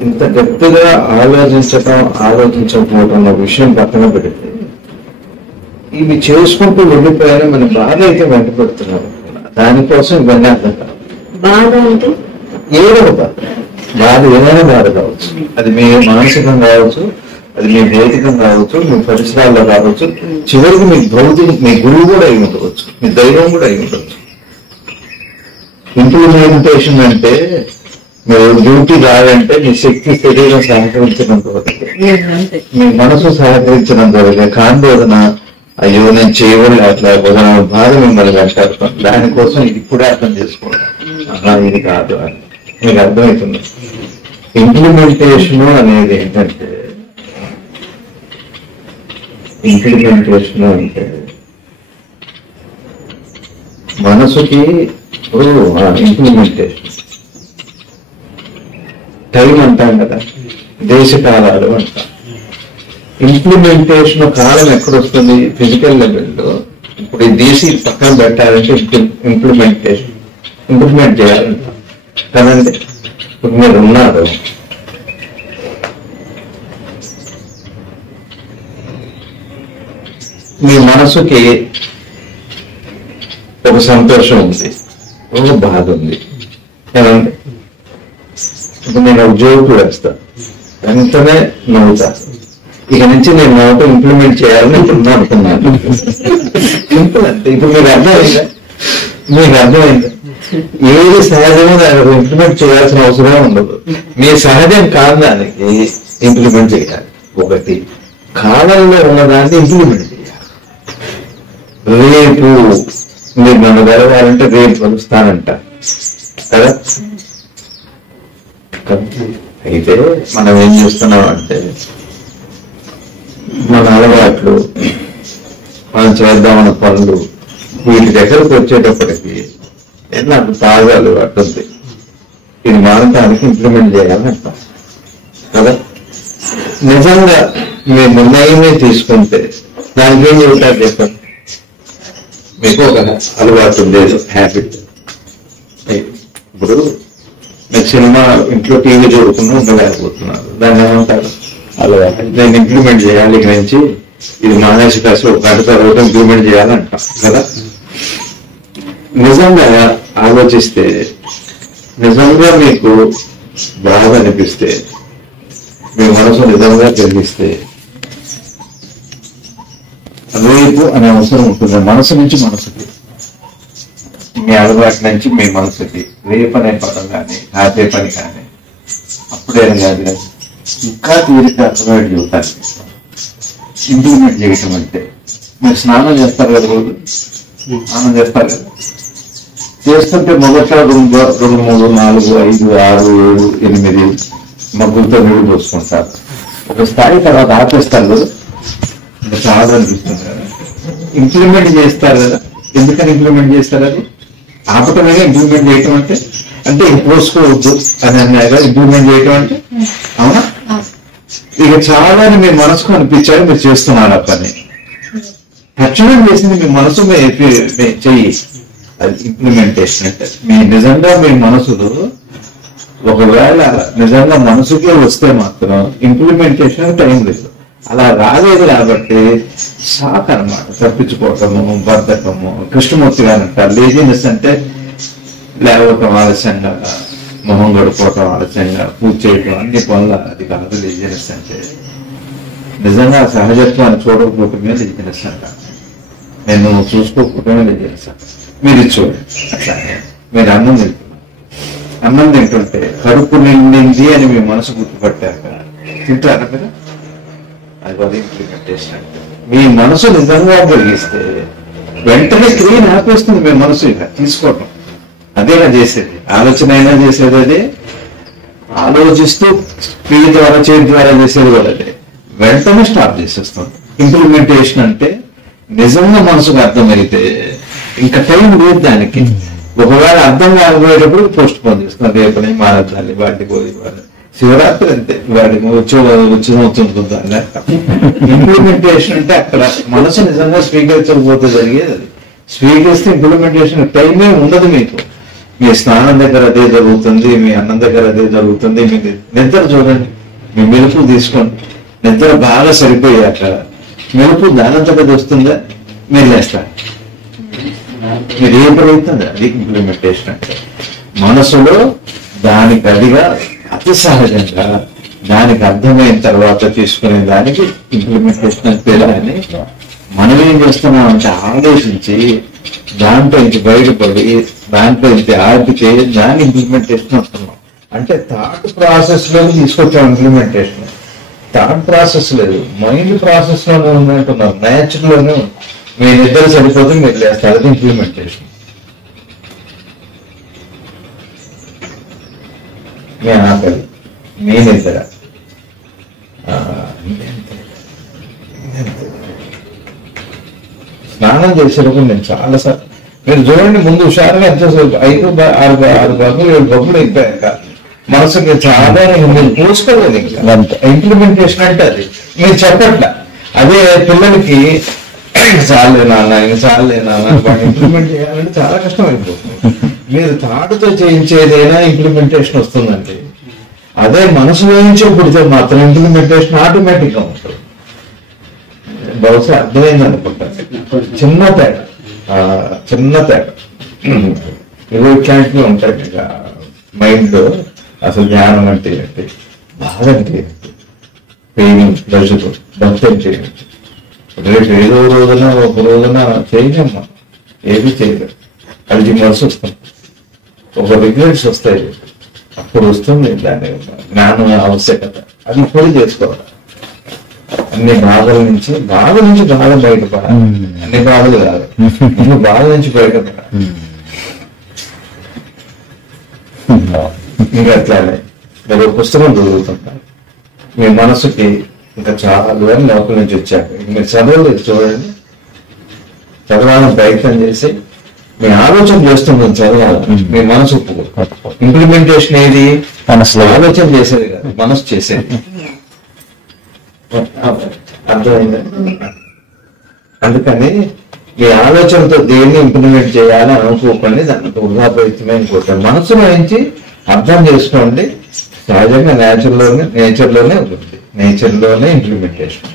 ఇంత డెప్త్గా ఆలోచించకపోవడం అన్న విషయం పక్కన పెడితే ఇవి చేసుకుంటూ వెళ్ళిపోయారని మన బాధ అయితే వెంట పెడుతున్నారు. దానికోసం ఇవన్నీ అర్థం కాదు. బాధ అంటే ఏదో బాధ, ఏదైనా బాధ కావచ్చు. అది మీ మానసికం కావచ్చు, అది మీ భౌతికం కావచ్చు, మీ పరిసరాల్లో కావచ్చు, చివరికి మీ మీ గురువు కూడా అయి ఉండవచ్చు, మీ దైవం కూడా అయి ఉండవచ్చు. ఇంప్లిమెంటేషన్ అంటే మీరు డ్యూటీ రాదంటే మీ శక్తి శరీరం సహకరించినంత వరకు, మీ మనసు సహకరించినంత వరకు కాంబోధన అయ్యో నేను చేయవలే అట్లా బాధ మిమ్మల్ని వెంటాడుతాం. దానికోసం ఇది ఇప్పుడే అర్థం చేసుకోవడం ఇది కాదు అని మీకు అర్థమవుతుంది. ఇంప్లిమెంటేషన్ అనేది ఏంటంటే, ఇంప్లిమెంటేషన్ అంటే మనసుకి ఇంప్లిమెంటేషన్ టైం అంటాం కదా, దేశకాలాలు అంటాం. ఇంప్లిమెంటేషన్ కాలం ఎక్కడొస్తుంది? ఫిజికల్ లెవెల్లో. ఇప్పుడు ఈ దేశీ పక్కన పెట్టాలంటే ఇంప్లిమెంట్ చేయాలంట కదండి. ఇప్పుడు మీరు ఉన్నారు, మీ మనసుకి ఒక సంతోషం ఉంది, ఒక బాధ ఉంది ఏమండి. ఇప్పుడు నేను ఒక జోకు వేస్తాను, వెంటనే నవ్వుతా. ఇక నుంచి నేను నవ్వటం ఇంప్లిమెంట్ చేయాలని ఇప్పుడు అనుకున్నాను. సింపుల్ అంతే. ఇప్పుడు మీకు అర్థమైంది. ఏది సహజమో దానికి ఇంప్లిమెంట్ చేయాల్సిన అవసరం ఉండదు. మీ సహజం కాదు దానికి ఇంప్లిమెంట్ చేయాలి. ఒకటి, కాలంలో ఉన్నదాన్ని ఇంప్లిమెంట్ చేయాలి. రేపు మీరు నన్ను గెలవాలంటే రేపు కలుస్తానంట కదా. అయితే మనం ఏం చేస్తున్నాం అంటే, మన అలవాట్లు, మనం చేద్దామన్న పనులు, వీటి దగ్గరకు వచ్చేటప్పటికి నాకు బాగా అలవాటు ఉంది, ఇది మారటానికి ఇంప్లిమెంట్ చేయాలని అంటాం కదా. నిజంగా మీరు నిర్ణయమే తీసుకుంటే దానికి ఏం చెబుతారు చెప్పండి. మీకు ఒక అలవాటు ఉండేది, హ్యాబిట్. ఇప్పుడు మీరు సినిమా ఇంట్లో టీవీ చూడకుండా ఉండలేకపోతున్నారు, దాన్ని ఏమంటారు? అలవాటు. నేను ఇంప్లిమెంట్ చేయాలి, ఇక నుంచి ఇది మానేసి కాస్త ఒక గంట తర్వాత ఇంప్లిమెంట్ చేయాలంటాం కదా. నిజంగా ఆలోచిస్తే, నిజంగా మీకు బాధ అనిపిస్తే, మీ మనసు నిజంగా కలిగిస్తే రేపు అనే అవసరం ఉంటుంది. మనసు నుంచి మనసుకి, మీ అలవాటు నుంచి మీ మనసుకి రేపు అనే పదం కానీ, ఆపే పని కానీ, అప్పుడు ఇప్పుడేం కాదు, ఇంకా తీరిక అర్థమయ్యేది చూడాలి. ఇంప్లిమెంట్ చేయటం అంటే మీరు స్నానం చేస్తారు కదా, రోజు స్నానం చేస్తారు కదా, చేస్తుంటే మొదట 2, 3, 4, 5, 6, 7, 8 మగ్గులతో నీళ్లు పోసుకుంటారు. ఒక స్థాయి తర్వాత ఆపేస్తారు కదా, ఇంకా చాలా అనిపిస్తుంది కదా. ఇంప్లిమెంట్ చేస్తారు కదా, ఎందుకని ఇంప్లిమెంట్ చేస్తారు? అది ఆపటమే ఇంప్లిమెంట్ చేయటం అంటే. అంటే పోసుకోవద్దు అని అన్నాగా ఇంప్లిమెంట్ చేయటం అంటే, అవునా? ఇక చాలా మీ మనసుకు అనిపించాలి మీరు చేస్తున్నారు ఆ పని. తక్షణం చేసింది మీ మనసు చెయ్యి, అది ఇంప్లిమెంటేషన్ అంటే. మీ నిజంగా మీ మనసులో ఒకవేళ నిజంగా మనసుకే వస్తే మాత్రం ఇంప్లిమెంటేషన్ టైం లేదు. అలా రాలేదు కాబట్టి షాక్ అనమాట, తప్పించుకోవటము, బద్ధకము. కృష్ణమూర్తి గారు అంటారు లేజినెస్ అంటే లేవటం ఆలస్యంగా, మొహం గడుపుకోవటం ఆలస్యంగా, పూజ చేయటం, అన్ని పనులు. అది కాదు లేజినెస్ అంటే. నిజంగా సహజత్వాన్ని చూడకపోవటమే లేజినెస్ అంటారు. నేను చూసుకోకపోవటమే లేజినెస్ అంటారు. మీరు చూడండి, అట్లానే మీరు అన్నం తింటుంటే కడుపు నిండింది అని మీ మనసు గుర్తుపట్టాక తింటారా మీరు? అది వల్ల ఇంప్లిమెంటేషన్ అంటే. మీ మనసు నిజంగా కలిగిస్తే వెంటనే క్రియను ఆపేస్తుంది మీ మనసు. ఇక తీసుకోవటం అదేనా చేసేది, ఆలోచన అయినా చేసేది అదే, ఆలోచిస్తూ క్రియ ద్వారా చేయడం ద్వారా చేసేది కూడా అదే. వెంటనే స్టాప్ చేసేస్తుంది. ఇంప్లిమెంటేషన్ అంటే నిజంగా మనసుకు అర్థమైతే ఇంకా టైం లేదు దానికి. ఒకవేళ అర్థం కాకపోయేటప్పుడు పోస్ట్ పోన్ చేస్తున్నారు, రేపని మారద్దాన్ని, వాటికి పోయి శివరాత్రి అంతే, వాటికి వచ్చి ఇంప్లిమెంటేషన్ అంటే అక్కడ మనసు నిజంగా స్వీకరించకపోతే జరిగేది అది. స్వీకరిస్తే ఇంప్లిమెంటేషన్ టైమే ఉండదు మీకు. మీ స్నానం దగ్గర అదే జరుగుతుంది, మీ అన్నం దగ్గర అదే జరుగుతుంది. మీ నిద్ర చూడండి, మీ మెలుపు తీసుకోండి, నిద్ర బాగా సరిపోయాక మెలుపు దానంతగా వస్తుందా, మీరు లేస్తారు. మీరు ఏ ప్రయత్నం అది ఇంప్లిమెంటేషన్ అంటే. మనసులో దానికి అదిగా అతి సహజంగా దానికి అర్థమైన తర్వాత తీసుకునే దానికి ఇంప్లిమెంటేషన్ అని పేరు. అని మనం ఏం చేస్తున్నామంటే ఆలోచించి దాంట్లో నుంచి బయటపడి దాంట్లో నుంచి ఆపితే దాన్ని ఇంప్లిమెంటేషన్ అంటున్నాం. అంటే థాట్ ప్రాసెస్ లో తీసుకొచ్చాం ఇంప్లిమెంటేషన్. థాట్ ప్రాసెస్ లేదు, మైండ్ ప్రాసెస్ లోనే ఉందంటున్నారు, నేచర్ లోనే ఉంది. మీ నిద్ర సరిపోతే మీరు లేస్తారు, అది ఇంప్లిమెంటేషన్. మీ ఆకలి, మీ నిద్ర, స్నానం చేసేటప్పుడు నేను చాలాసార్లు మీరు చూడండి, ముందు హుషారుగా ఎంతసేపు 5, 6, 6 బగ్గులు 7 బగ్గులు అయిపోయాక మనసుకి చాలా మీరు పోసుకోలేదు. ఇంకా ఇంప్లిమెంటేషన్ అంటే అది మీరు చెప్పట్ల. అదే పిల్లలకి చాలే నాన్న, చాలే నాన్న, ఇంప్లిమెంట్ చేయాలంటే చాలా కష్టం అయిపోతుంది. మీరు థాట్తో చేయించేదైనా ఇంప్లిమెంటేషన్ వస్తుందండి. అదే మనసులో నుంచే పుడితే మాత్రం ఇంప్లిమెంటేషన్ ఆటోమేటిక్ గా ఉంటుంది. బహుశా అర్థమైంది అనుకుంటాను. చిన్న తేడా. ఇవి ఇట్లాంటివి ఉంటాయి మైండ్ లో. అసలు జ్ఞానం అంటే ఏంటి, బాధ అంటే ఏంటి, పెయిన్, ప్లెజర్, భక్తి అంటే ఏంటి. రేపు ఏదో రోజున ఒక రోజున చేయలేమ్మా, ఏది చేయలేదు. అది మనసు వస్తుంది, ఒక రిగ్రెట్స్ వస్తాయి, అప్పుడు వస్తుంది దాని జ్ఞానం ఆవశ్యకత. అది ఇప్పుడు చేసుకోవాలి. అన్ని బాధల నుంచి బాధ బయటపడాలి. అన్ని బాధలు కాదు, ఇన్ని బాధ నుంచి బయటపడాలి. ఇంకా అట్లానే మీరు పుస్తకం చదువుతుంటారు, మీ మనసుకి ఇంకా చాలా దూరం లోపల నుంచి వచ్చాక మీరు చదవలేదు చూడండి, చదవాలని ప్రయత్నం చేసి మీ ఆలోచన చేస్తుంది చదవాలి. మీ మనసు ఇంప్లిమెంటేషన్ ఏది, మనసులో ఆలోచన చేసేది కాదు, మనసు చేసేది. అర్థమైంది? అందుకని మీ ఆలోచనతో దేన్ని ఇంప్లిమెంట్ చేయాలని అనుకోకండి, దాన్ని వృధా ప్రయత్నమే అనుకోకండి. మనసు నుంచి అర్థం చేసుకోండి. సహజంగా నేచర్లోనే ఉంటుంది, నేచర్లోనే ఇంప్లిమెంటేషన్.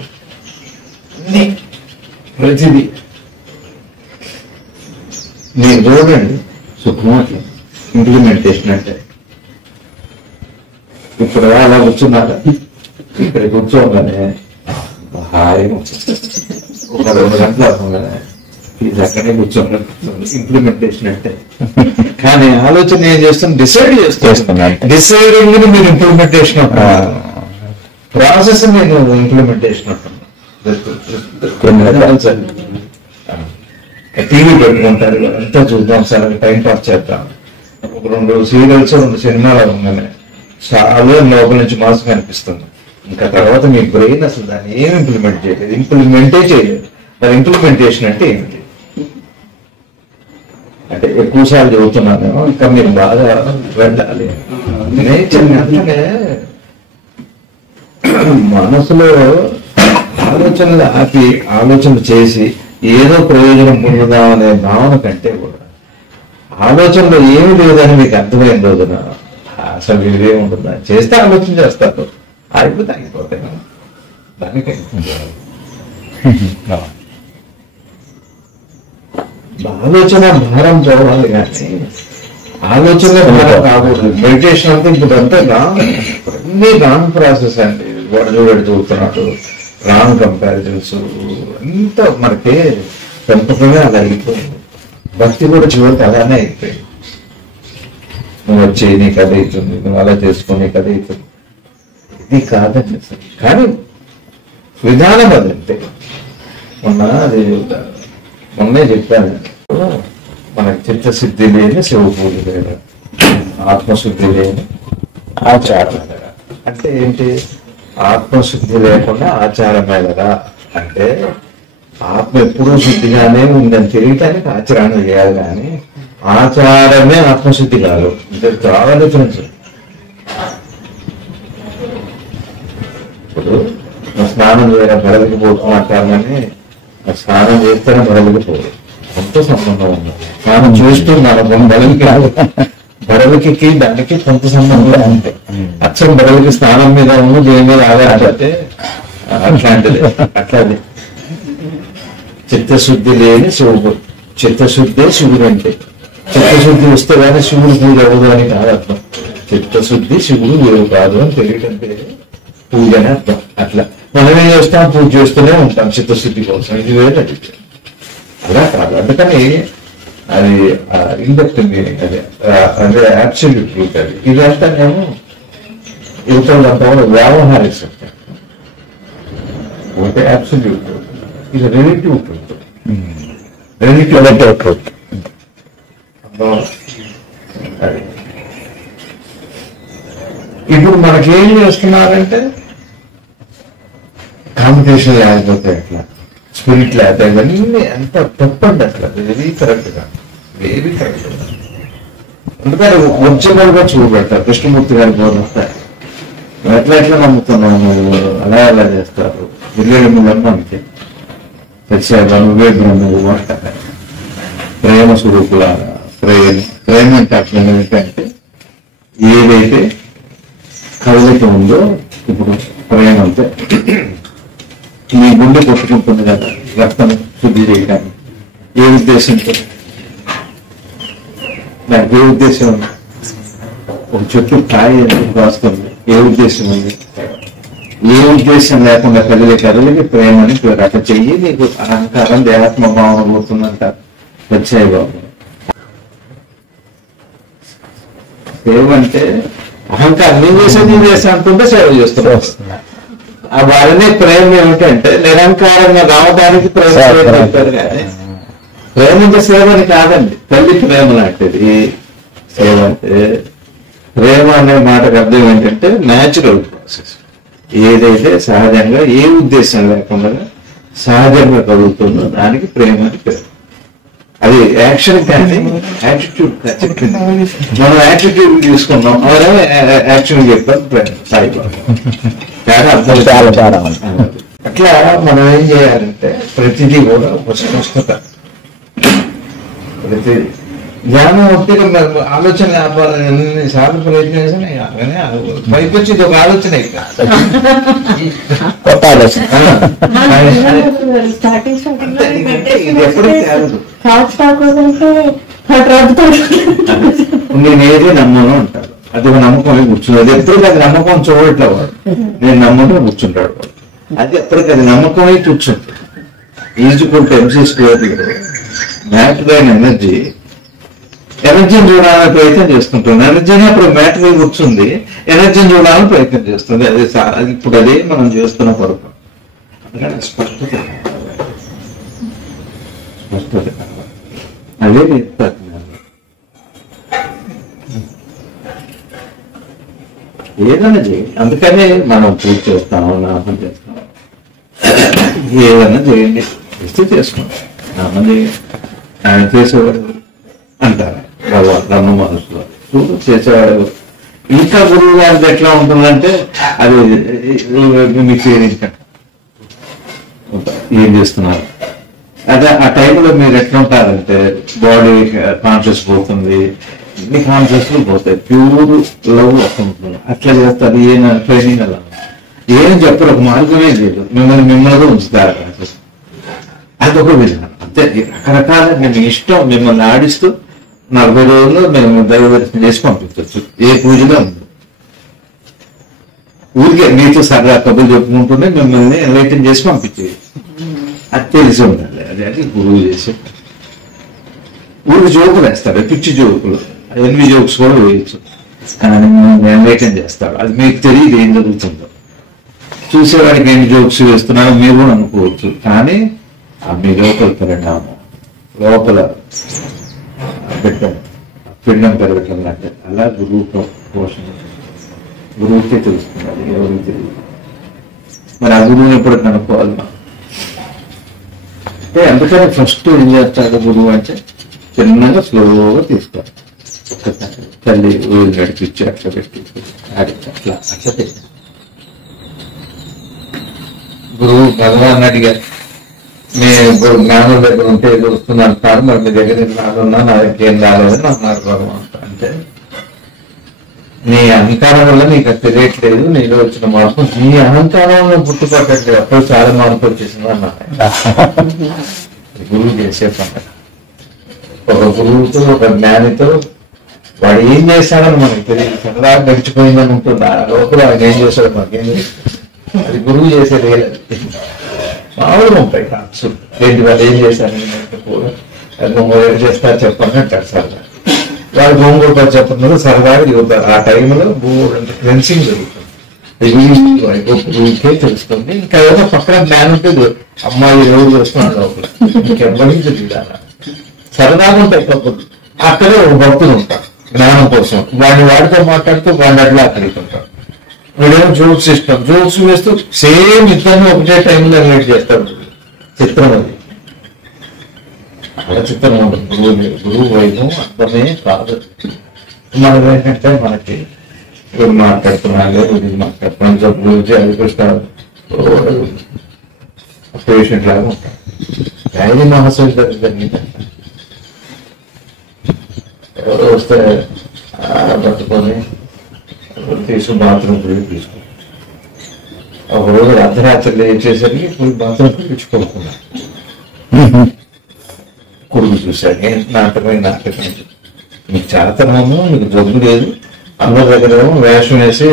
ప్రతిదీ మీరు చూడండి, సుఖమోట్ల ఇంప్లిమెంటేషన్ అంటే. ఇప్పుడు అలా కూర్చున్నాక ఇక్కడ కూర్చోగానే హాయిగా ఒక 2 గంటలు అవుతుందనే ఇది అక్కడే కూర్చోండి ఇంప్లిమెంటేషన్ అంటే. కానీ ఆలోచన ఏం చేస్తాం, డిసైడ్ చేస్తున్నాం. డిసైడింగ్ ని మీరు ఇంప్లిమెంటేషన్ అంటున్నారు, ప్రాసెస్ నేను ఇంప్లిమెంటేషన్ అంటున్నాను. టీవీ పెట్టుకుంటారు, అంతా చూద్దాం సార్, టైం పాస్ చేద్దాం, ఒక 2 సీరియల్స్ 2 సినిమాలు ఉండగానే చాలా లోపల నుంచి మాసం కనిపిస్తుంది. ఇంకా తర్వాత మీ బ్రెయిన్ అసలు దాన్ని ఏం ఇంప్లిమెంట్ చేయలేదు, ఇంప్లిమెంటే చేయలేదు. మరి ఇంప్లిమెంటేషన్ అంటే ఏమిటి అంటే ఎక్కువసార్లు చెబుతున్నాను, ఇంకా మీరు బాగా వెళ్ళాలి. నేనే మనసులో ఆలోచనలు ఆపి ఆలోచనలు చేసి ఏదో ప్రయోజనం పొందుదామనే భావన కంటే కూడా ఆలోచనలో ఏమి లేదని మీకు అర్థమైన రోజున అసలు మీరే ఉంటుందా, చేస్తే ఆలోచన చేస్తారు, ఆగిపోతే ఆగిపోతాయి. దానికి ఆలోచన భారం పోవాలి కానీ ఆలోచన భారం కాకూడదు. మెడిటేషన్ అంటే ఇప్పుడు అంతా అన్ని రాంగ్ ప్రాసెస్ అండి. వాడు చూస్తున్నాడు, రాంగ్ కంపారిజన్స్ అంతా మనకి పెంపకంగా అలా అయిపోయింది. భక్తి కూడా చివరికి అలానే అయిపోయింది. నువ్వు వచ్చి నీకు అది అవుతుంది, నువ్వు అలా చేసుకో నీకు అది అవుతుంది. ఇది కాదండి అసలు. కానీ విధానం అదంటే మొన్నే చెప్పాను, మనకి చిత్తశుద్ధి లేని శివ పూజ లేదు, ఆత్మశుద్ధి లేని ఆచారం ఎదరా. అంటే ఏంటి, ఆత్మశుద్ధి లేకుండా ఆచారం ఎదరా అంటే ఆత్మ ఎప్పుడూ శుద్ధిగానే ఉందని తెలియటానికి ఆచరణ చేయాలి, కానీ ఆచారమే ఆత్మశుద్ధి కాదు. అంటే చాలా డిఫరెన్స్. ఇప్పుడు స్నానం చేయడం బరలికి పోతున్నట్టాలని స్నానం చేస్తేనే బరలికి పోదు, కొంత సంబంధం ఉంది. స్నానం చేస్తున్నాను బరలికి దానికి కొంత సంబంధం ఉంటాయి. అచ్చం బరలికి స్నానం మీద ఉన్న దేని మీద ఆధారపడితే అట్లాంటిది. అట్లాది చిత్తశుద్ధి లేని శివుడు, చిత్తశుద్ధే శివుడు అంటే. చిత్తశుద్ధి వస్తే కానీ శివుడు పూజ అవ్వదు అని కాదు అర్థం. చిత్తశుద్ధి శివుడు వేరు కాదు అని తెలియటంటే పూజ అని అర్థం. అట్లా మనం ఏం చేస్తాం, పూజ చేస్తూనే ఉంటాం చిత్తశుద్ధి కోసం. ఇది వేరే అలా కాదు. అందుకని అది ఇండక్ట్ మీనింగ్, అదే అబ్సల్యూట్ ట్రూత్. అది ఇదంతా మేము ఇతరులంతా వ్యావహారిక సత్యం. ఒకటి అబ్సల్యూట్ ట్రూత్, ఇది రిలేటివ్ ట్రూత్. రిలేటివ్ ట్రూత్ అది. ఇప్పుడు మనకేం చేస్తున్నారంటే కాంపిటీషన్ లేకపోతే ఎట్లా, స్పిరిట్ లేకపోతే ఇవన్నీ ఎంత తప్పండి అసలు. వెరీ కరెక్ట్ గా, వెరీ కరెక్ట్ గా. అందుకని ఒరిజినల్ గా చూపెడతారు. కృష్ణమూర్తి గారి బోధిస్తారు, ఎట్లా నమ్ముతున్నాము, అలా ఎలా చేస్తారు. విలేడములన్నా అంతే, తెచ్చారు నువ్వే బ్రహ్మవు అంటారు. ప్రేమ స్వరూపులాగా ప్రేమ అంటే అట్లా ఏంటంటే ఏదైతే కదలిక ఉందో, ఇప్పుడు ప్రేమ అంటే మీ గుండె కొట్టుకుంటుంది కదా రక్తం శుద్ధి చేయడానికి. ఏ ఉద్దేశంతో, దానికి ఏ ఉద్దేశం ఉంది? ఒక చెట్టు కాయ రాస్తుంది, ఏ ఉద్దేశం ఉంది? ఏ ఉద్దేశం లేకుండా కదలికి ప్రేమ అని పేరు. అట్లా చెయ్యి నీకు అహంకారం దేహాత్మ భావన పోతుందంటారు. వచ్చాయి బాబు. సేవ అంటే అహంకారం, నేను చేసా అనుకుంటే సేవ చేస్తున్నా. ఆ వాళ్ళనే ప్రేమ ఏమిటంటే నిరంకారంగా రావడానికి ప్రేమ చెప్పారు. కానీ ప్రేమ అంటే సేవ అని కాదండి. తల్లి ప్రేమ లాంటిది సేవ. అంటే ప్రేమ అనే మాటకు అర్థం ఏంటంటే న్యాచురల్ ప్రాసెస్. ఏదైతే సహజంగా ఏ ఉద్దేశం లేకుండా సహజంగా కలుగుతుందో దానికి ప్రేమ అని పేరు. అది యాక్షన్ కానీ యాటిట్యూడ్ చెప్పింది. మనం యాటిట్యూడ్ తీసుకున్నాం, అవరే యాక్షన్ చెప్పారు ప్రేమ. తేడా అర్థం చాలా తేడా. అట్లా మనం ఏం చేయాలంటే ప్రతిదీ కూడా ఒక స్పష్టత. ప్రతి జ్ఞానం ఒకటి ఆలోచన ఆపాలని ఎన్నిసార్లు ప్రయత్నం చేసినా పైకొచ్చి ఇది ఒక ఆలోచన. కొత్త ఆలోచన ఇది ఎప్పటికీ నేనేది నమ్మను అంటారు. అది ఒక నమ్మకం కూర్చుంది. అది ఎప్పటికీ అది నమ్మకం చూడట్లే వాడు. నేను నమ్మకం కూర్చుంటాడు వాడు. అది ఎప్పటికీ అది నమ్మకమే కూర్చుంటుంది. ఈజుకుంటే MC² మ్యాటర్ అయిన ఎనర్జీని చూడాలని ప్రయత్నం చేస్తుంటుంది. ఎనర్జీని అప్పుడు మ్యాటర్ కూర్చుంది, ఎనర్జీని చూడాలని ప్రయత్నం చేస్తుంది. అది ఇప్పుడు అదే మనం చేస్తున్న పొరపాటు. అందుకని స్పష్టత కావాలి. అదే ఏదైనా చేయండి. అందుకనే మనం పూజ చేస్తాము, నామం చేస్తాము. ఏదైనా చేయండి, ఇస్తే చేసుకుంటాం. నామం చేయండి, ఆయన చేసేవాడు అంటారు రమ్మ మనసులో. చూడు చేసేవాడు. ఇంకా గురువు గారికి ఎట్లా ఉంటుందంటే అది మీకు చేరించండి ఏం చేస్తున్నారు. అదే ఆ టైంలో మీరు ఎట్లా ఉంటారంటే బాడీ కాన్షియస్ పోతుంది, అన్ని కాన్షియస్ పోతాయి, ప్యూర్ లవ్ ఉంటుంది. అట్లా చేస్తారు. ఏం ట్రైనింగ్ అలా ఏం చెప్పరు, ఒక మార్గమే లేదు, మిమ్మల్ని ఉంచుతారు. అదొక విధానం అంతే. రకరకాల మేము ఇష్టం మిమ్మల్ని ఆడిస్తూ 40 రోజుల్లో మేము దైవ దర్శనం చేసి పంపించవచ్చు. ఏ పూజలో ఉంది. ఊరికే మీతో సరదా కబుర్లు చెప్పుకుంటూనే మిమ్మల్ని ఎన్లైటన్ చేసి పంపించేది. అది తెలిసి ఉండాలి. అది గురువు చేసి ఊరికి జోకులు వేస్తాడు, పిచ్చి జోకులు, ఎన్వి జోక్స్ కూడా వేయచ్చు. కానీ మిమ్మల్ని ఎన్లైటన్ చేస్తాడు. అది మీకు తెలియదు ఏం జరుగుతుందో. చూసేవాడికి ఎన్ని జోక్స్ వేస్తున్నారో మీరు కూడా అనుకోవచ్చు. కానీ మీ లోపల పరిణామం, లోపల పిండం పెరగటం అంటే అలా గురువు పోషణ గురువుకే తెలుస్తున్నది, ఎవరికి తెలియదు. మరి ఆ గురువుని ఎప్పుడు కనుక్కోవాలి మనం అంటే. అందుకని ఫస్ట్ ఏం చేస్తాడు గురువు అంటే చిన్నగా స్లోగా తీసుకోవాలి. ఒక్కసారి తల్లి ఊరు నడిపించి అట్లా పెట్టి అట్లా అట్లా తెచ్చి గురువు భగవాన్ అడిగారు, ఇప్పుడు జ్ఞానం దగ్గర ఉంటే ఏదో వస్తుంది అంటారు, మరి మీ దగ్గర నాదున్నా నా దగ్గర ఏం రాలేదని అన్నారు భగవాన్. అంటే నీ అహంకారం వల్ల నీకు అది తెలియట్లేదు, నీలో వచ్చిన మార్పు నీ అహంకారంలో గుర్తుపట్టట్లేదు, అప్పుడు చాలా మార్పు వచ్చేసింది అన్నారు. గురువు చేసే పంట. ఒక గురువుతో ఒక జ్ఞానితో వాడు ఏం చేశాడని మనకి తెలియదు, సరదా గడిచిపోయిందని ఉంటుంది. ఆ లోపల ఆయన ఏం చేశాడు మనకేం తెలియదు. అది గురువు చేసేది మామూలుగా ఉంటాయి కాన్సు. ఏంటి వాళ్ళు ఏం చేశారు, గోంగూర చేస్తారు చెప్పండి అంటారు సరదా. వాళ్ళు గోంగూర చెప్పినప్పుడు సరదాగా చెబుతారు. ఆ టైంలో అంటే క్లెన్సింగ్ జరుగుతుంది. గురువుకే తెలుస్తుంది. ఇంకా ఏదో పక్కన జ్ఞానం ఉంటుంది, అమ్మాయి రోజు చేస్తున్నాడు లోపల, ఇంకెవ్వరికి తెలియదు. సరదాగా ఉంటాయి కబుర్లు. అక్కడే ఒక భక్తులు ఉంటారు జ్ఞానం కోసం. వాడితో మాట్లాడుతూ వాడిని అట్లా అక్కడికి ఉంటారు. వీడేమో జోక్స్ ఇష్టం, జోక్స్ వేస్తూ సేమ్ ఇద్దరిని ఒకటే టైంలో రిలేట్ చేస్తారు. చిత్రం అది అలా చిత్రం ఉంటుంది. గురువు వైద్యం అర్థమే కాదు. మనం ఏంటంటే మనకి ఇప్పుడు మాట్లాడుతున్నాను, ఇది మాట్లాడుతున్నాం, జబ్బులు అది కృష్ణాలు పేషెంట్ లాగా ఉంటాం. వ్యాధి మహాశయ జరిగిందంట. ఎవరో వస్తే పట్టుకొని తీసుకుని బాత్రూమ్ పోయి తీసుకుంటాం. ఒక రోజు అర్ధరాత్రి లేచేసరికి పోయి బాత్రూమ్ పిలుచుకోకుండా కొడుకు చూశాడు. నాటకం నీకు చేతనము, నీకు జబ్బు లేదు, అందరి దగ్గర వేషం వేసి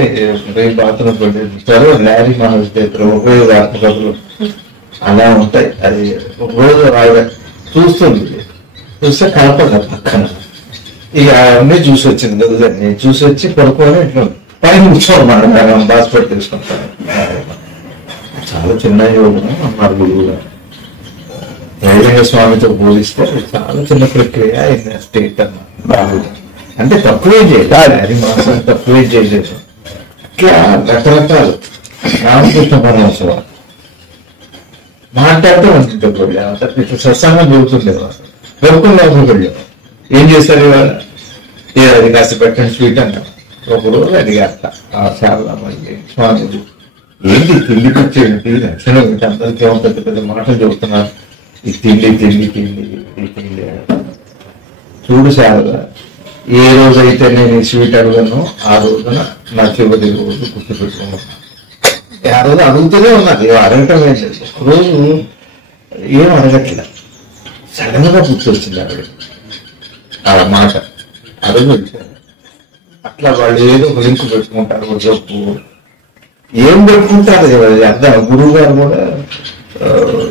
పోయి బాత్రూమ్ పెట్టిస్తారు. ల్యారీ మహర్షి దగ్గర ఉపయోగాత్మకతలు అలా ఉంటాయి. అది ఒక రోజు చూస్తుంది, చూస్తే కనపడ్డారు పక్కన. ఇక అవన్నీ చూసి వచ్చింది గదులన్నీ చూసి వచ్చి పడుకోని ఇట్లా పైన కూర్చోమన్నాడు. హాస్పిటల్ తీసుకుంటాను. చాలా చిన్న యోగం అన్నారు గురువు గారు. ధైర్యంగా స్వామితో పోలిస్తే చాలా చిన్న ప్రక్రియ స్టేట్ అన్నారు. అంటే తక్కువే చేయలేదు, అది మాత్రం తక్కువే చేయలేదు. ఇట్లా రకరకాలు రామకృష్ణ పరమేశ్వర మాట్లాడుతూ ఉంటుంది. ఇట్లా సత్సంగం చెబుతుండేవారు. వెళ్కుండా వెళ్ళేవారు. ఏం చేస్తారు ఇవాళ, అది కాస్త పెట్టండి స్వీట్ అంటారు. ఒకరోజు అడిగారట చాలా మంది, స్వామి ఏంటి తిండికి వచ్చేయండి రక్షణ అందరికీ ఏమో పెద్ద పెద్ద మాటలు చెబుతున్నారు, ఈ తిండి తిండి తిండి ఈ తిండి. చూడు శారదా, ఏ రోజైతే నేను ఈ స్వీట్ అడగను ఆ రోజున నా చివరి రోజు గుర్తుపెట్టుకున్నాను. ఆ రోజు అడుగుతూనే ఉన్నది, అడగటం ఏంటంటే రోజు ఏం అడగట్లే, సడన్ గా గుర్తొచ్చింది ఆవిడ ఆ మాట. అడుగు అట్లా వాళ్ళు ఏదో ఒక లింక్ పెట్టుకుంటారు, జబ్బు ఏం పెట్టుకుంటారు కదా. అర్థం గురువు గారు కూడా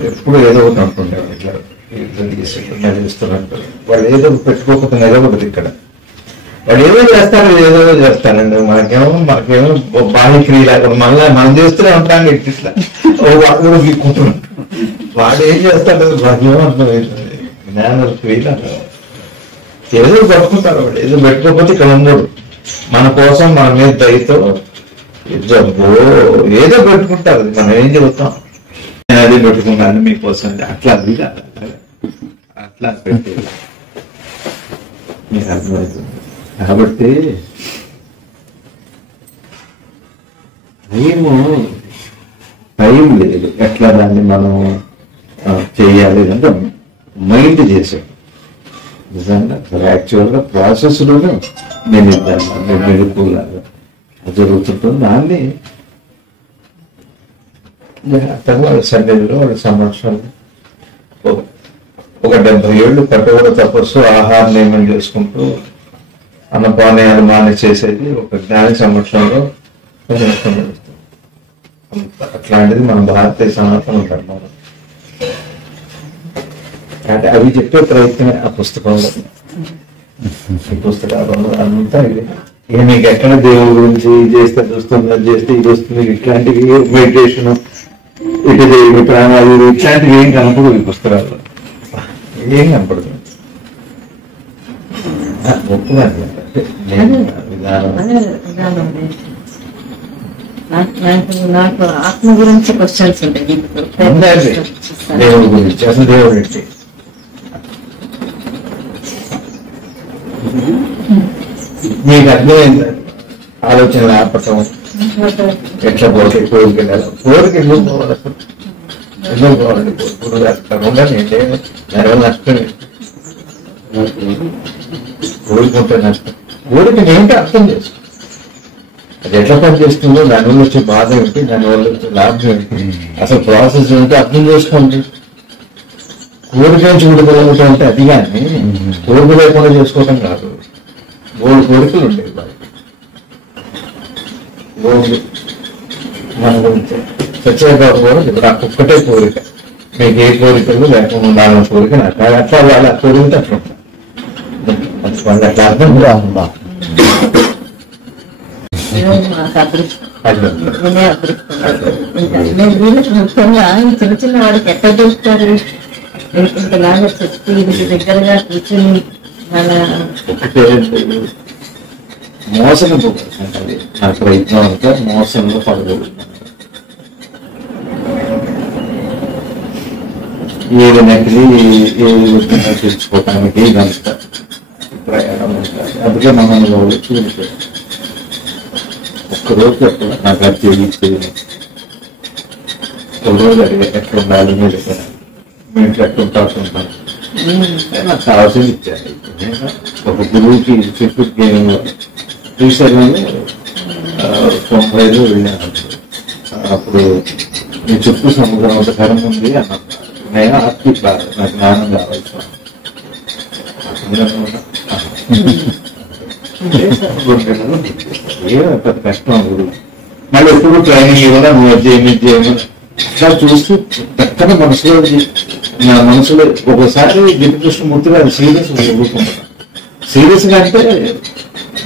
ఎప్పుడు ఏదో ఒకటి అంటుండేవారు. ఇట్లా నడిపిస్తున్నట్టు వాళ్ళు ఏదో పెట్టుకోకపోతే నిలబడదు ఇక్కడ. వాళ్ళు ఏదో చేస్తారు, ఏదో చేస్తారండి. మాకేమో బాహ్య క్రియలు మళ్ళీ మనం చేస్తూనే ఉంటాం ఇట్లా వాడు కూడా గీక్కుంటున్నాం. వాడు ఏం చేస్తాడు మాకేమో అర్థమవుతుంది. జ్ఞాన క్రియలు అంటారు. ఏదో పెట్టుకుంటారు. వాడు ఏదో పెట్టుకోకపోతే ఇక్కడ ఉండడు. మన కోసం మన మీద దయతో జబ్బో ఏదో పెట్టుకుంటారు. మనం ఏం చెబుతాం, నేను అదే పెట్టుకున్నాను మీకోసం, అట్లా అది కాదు, అట్లా పెట్టేది మీకు అర్థమవుతుంది. కాబట్టి టైం లేదు, ఎట్లా దాన్ని మనం చేయాలి అంటే మైండ్ చేసాం. నిజంగా యాక్చువల్గా ప్రాసెస్లోనే నేను మెడుపులాగా జరుగుతుంటుంది. దాన్ని వాళ్ళ సన్నిధిలో వాళ్ళ సంవత్సరాలు ఒక 70 ఏళ్ళు కఠోర తపస్సు, ఆహార నియమం చేసుకుంటూ అన్నపానీయాలు మానే చేసేది ఒక జ్ఞాని సంవత్సరంలో అట్లాంటిది మన భారతీయ సనాతన ధర్మం. అంటే అవి చెప్పే ప్రయత్నమే ఆ పుస్తకంలో. ఈ పుస్తకాలు అంతా ఇది మీకు ఎక్కడ దేవుడి గురించి చేస్తే చూస్తుంది, అది చేస్తే ఇది వస్తుంది, ఇట్లాంటివి మెడిటేషన్ ఇటు చేయి ప్రాణాలు ఇట్లాంటివి ఏం కనపడదు ఈ పుస్తకాల్లో. ఏం కనపడదు. నాకు ఆత్మ గురించి క్వశ్చన్స్ ఉంటాయి. దేవుడి గురించి అసలు దేవుడు ఏంటి, మీకు అర్థమైంది? ఆలోచనలు ఆపటం, ఎట్లా పోతే కోరిక వెళ్ళాలి, కోరిక ఎందుకు పోవాలి, అసలు ఎందుకు పోవాలి? గురువు అట్లా ఉండాలి. దానివల్ల నష్టం, కోరుకుంటే నష్టం. కోరిక ఏంటో అర్థం చేసుకో, అది ఎట్లా పని చేస్తుందో, దానివల్ల వచ్చే బాధ ఏంటి, దానివల్ల వచ్చే లాభం ఏంటి, అసలు ప్రాసెస్ ఏంటో అర్థం చేసుకోండి. కోరిక నుంచి విడుదలవుతా అంటే అది కానీ కోరిక లేకుండా చేసుకోవటం కాదు. 3 కోరికలు ఉండేవి మన గురించి సత్యబాబు కోరిక, నాకు ఒక్కటే కోరిక, మీకు ఏ కోరికలు లేకుండా ఉండాలన్న కోరిక నాకు. అట్లా వాళ్ళ కోరిక అట్లా ఉంటాం. వాళ్ళు అట్లా అర్థం కూడా ఉందా? ముఖ్యంగా చిన్న చిన్న వాడికి ఎట్లా చూస్తారు, ఇంతలాగా చెప్పి దగ్గరగా కూర్చొని మన మోసం పోతుంది. నా ప్రయత్నం అంతా మోసంలో పడగలుగుతున్నాను. ఏది నకిలీ ఏది తెలుసుకోవటానికి ఇదంతా ప్రయాణం ఉంటుంది. అందుకే మనం చూడండి, ఒక్కరోజు ఎక్కడ నాకు అది తెలియదు. ఒక రోజు అడిగా ఎట్లా ఉండాలి, మీరు మీ ఇంట్లో ఎట్లా ఉంటాను, నాకు కావాల్సింది ఇచ్చారు. ఒక గురువుకి చెప్పి రీసెంట్గానే 90 వెళ్ళాను. అప్పుడు మీ చుట్టూ సముద్రం అంత కరం ఉంది అన్నాను. నేను ఆర్తి నాకు జ్ఞానం కావాల్సి ఏదో పెద్ద కష్టం గురువు. మళ్ళీ ఎప్పుడు ట్రైనింగ్ ఇవ్వడం, నువ్వు చేయమని అట్లా చూస్తూ చక్కగా నా మనసులో ఒకసారి గిరికృష్ణమూర్తి గారు సీరియస్ ఊరుకుంటారు. సీరియస్ గా అంటే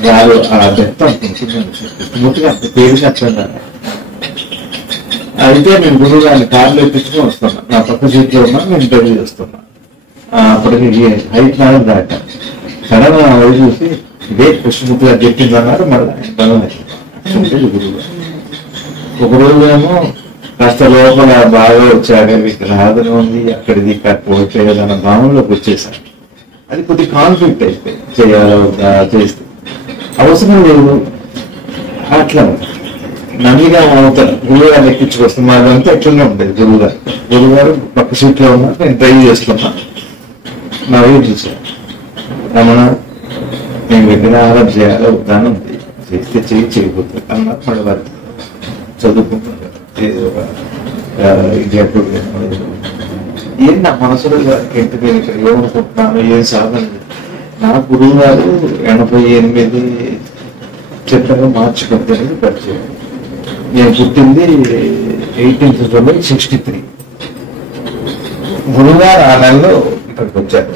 వారు ఆ డెత్ అనుకుంటున్నాను. కృష్ణమూర్తి గారు అంత పేరుగా అట్లా. అయితే నేను గురువు గారిని కార్లో ఎక్కించుకొని వస్తున్నా, నా పక్క సీట్లో ఉన్నా, నేను ఇంటర్వ్యూ చేస్తున్నా. అప్పటికి హైట్ నాడు దాకా సడన్ అవి చూసి ఇదే కృష్ణమూర్తి గారు చెప్పింది అన్నారు. మళ్ళీ గురువు గారు ఒకరోజు ఏమో కాస్త లోపల బాగా వచ్చాక విగ్రహాదన ఉంది, అక్కడిది పోయిపోయేదన్న భావంలోకి వచ్చేసాను. అది కొద్దిగా కాన్ఫ్లిక్ట్ అయిపోయింది, చేయాలా వద్దా, చేస్తే అవసరం లేదు అట్లా నమ్మిగా అవుతారు. గురువు గారు ఎక్కించుకొస్తాం, మాదంతా ఎట్లనే ఉండేది. గురువు గారు పక్క సీట్లో ఉన్నారు, నేను డ్రైవ్ చేస్తున్నా. నా వైపు చూసాను, రమణ నేను విగ్రహారం చేయాలా వద్దాను ఉంది, చేస్తే చేయబోతుంది అన్నారు. మళ్ళీ వారు చదువుకుంటున్నారు. ఏం నా మనసులో ఇంటి మీద ఏమనుకుంటున్నాను, ఏం సాధన. నా గురువు గారు 88 చెప్పగా మార్చి 18 పరిచయం. నేను పుట్టింది 18 July 63. గురువారు ఆ నెలలో ఇక్కడికి వచ్చారు.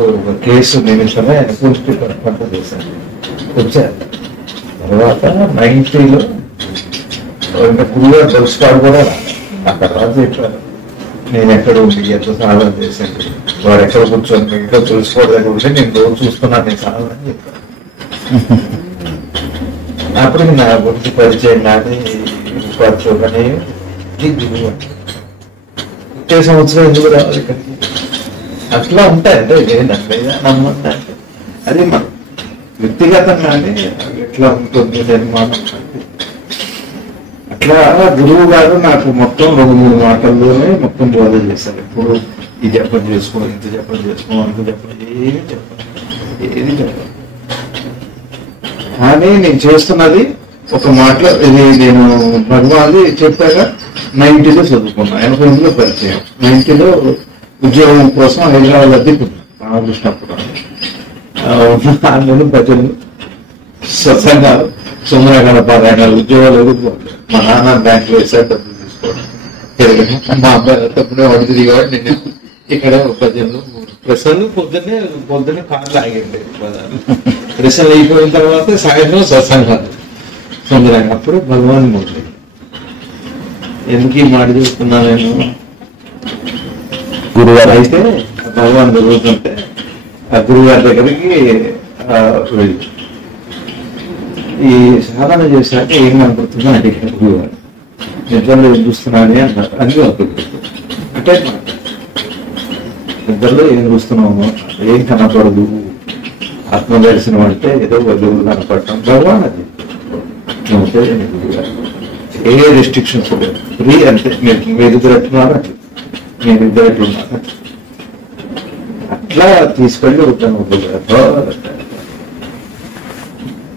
ఒక కేసు నిమిషమే పోస్ట్ పంట చేశారు, వచ్చారు. తర్వాత 90లో ఇంకా గురువారు దొరుకుతాడు కూడా ఆ తర్వాత చెప్పారు, నేను ఎక్కడ ఉండి ఎంత సాధన చేశాను, వాడు ఎక్కడ కూర్చొని ఇంకా తెలుసుకోవడం ఉంటే నేను రోజు చూస్తున్నాను నేను సాధన అని చెప్పాను. అప్పుడు నా గురించి పరిచయం కానీ పరిచయం కానీ గురువు ఒకే సంవత్సరం ఎందుకు రావాలి ఇక్కడికి, అట్లా ఉంటాయి. అంటే నమ్మేదా నమ్మండి అంటే అది మన వ్యక్తిగతంగానే ఎట్లా ఉంటుంది నిర్మాణం. అట్లా గురువు గారు నాకు మొత్తం 2-3 మాటల్లోనే మొత్తం బోధ చేశారు. ఇప్పుడు ఈ జపం చేసుకో, ఇంత జపం చేసుకో, అంత జపం, ఏది చెప్పండి. కానీ నేను చేస్తున్నది ఒక మాటలో, ఇది నేను భగవాన్ చెప్పాక 90లో చదువుకున్నా, 88లో పరిచయం, 90లో ఉద్యోగం కోసం హైదరాబాద్ అద్దెకున్నాను రామకృష్ణపురం. 6 నెలలు ప్రజలు సత్సంగాలు, సుందరగణ పారాయణాలు, ఉద్యోగాలు ఎదుర్కోవాలి. మా నాన్న బ్యాంకులో వేసాడు, డబ్బులు తీసుకోవడం. మా అబ్బాయి తప్పుడే వాడు తిరిగేవాడు. నేను ఇక్కడ ప్రజలు ప్రశ్నలు పొద్దున్నే కార్లు ఆగండి. ప్రశ్నలు అయిపోయిన తర్వాత సాయంత్రం సత్సంగాలు సుందరంగా. అప్పుడు భగవాన్ మూర్తి ఎందుకు ఈ మాట చెప్తున్నా నేను, గురువారు అయితే భగవాన్ జరుగుతుంటే ఆ గురుగారి దగ్గరికి వెళ్ళి ఈ సాధన చేశాక ఏం కనపడుతుందో అడిగారు గురుగారు. నిద్రలో ఏం చూస్తున్నాడు అన్నారు. అన్ని అవుతుంది అంటే నిద్రలో ఏం చూస్తున్నాము, ఏం కనపడదు. ఆత్మదర్శనం అంటే ఏదో వదులు కనపడటం భగవాన్. అది గురుగారు ఏ రెస్ట్రిక్షన్స్ లేదు, ఫ్రీ అంతే. మీరిద్దరు ఎట్టున్నారు అట్లా, మీరిద్దరు ఎట్లున్నారు అట్లా తీసుకెళ్ళి ఉంటాను.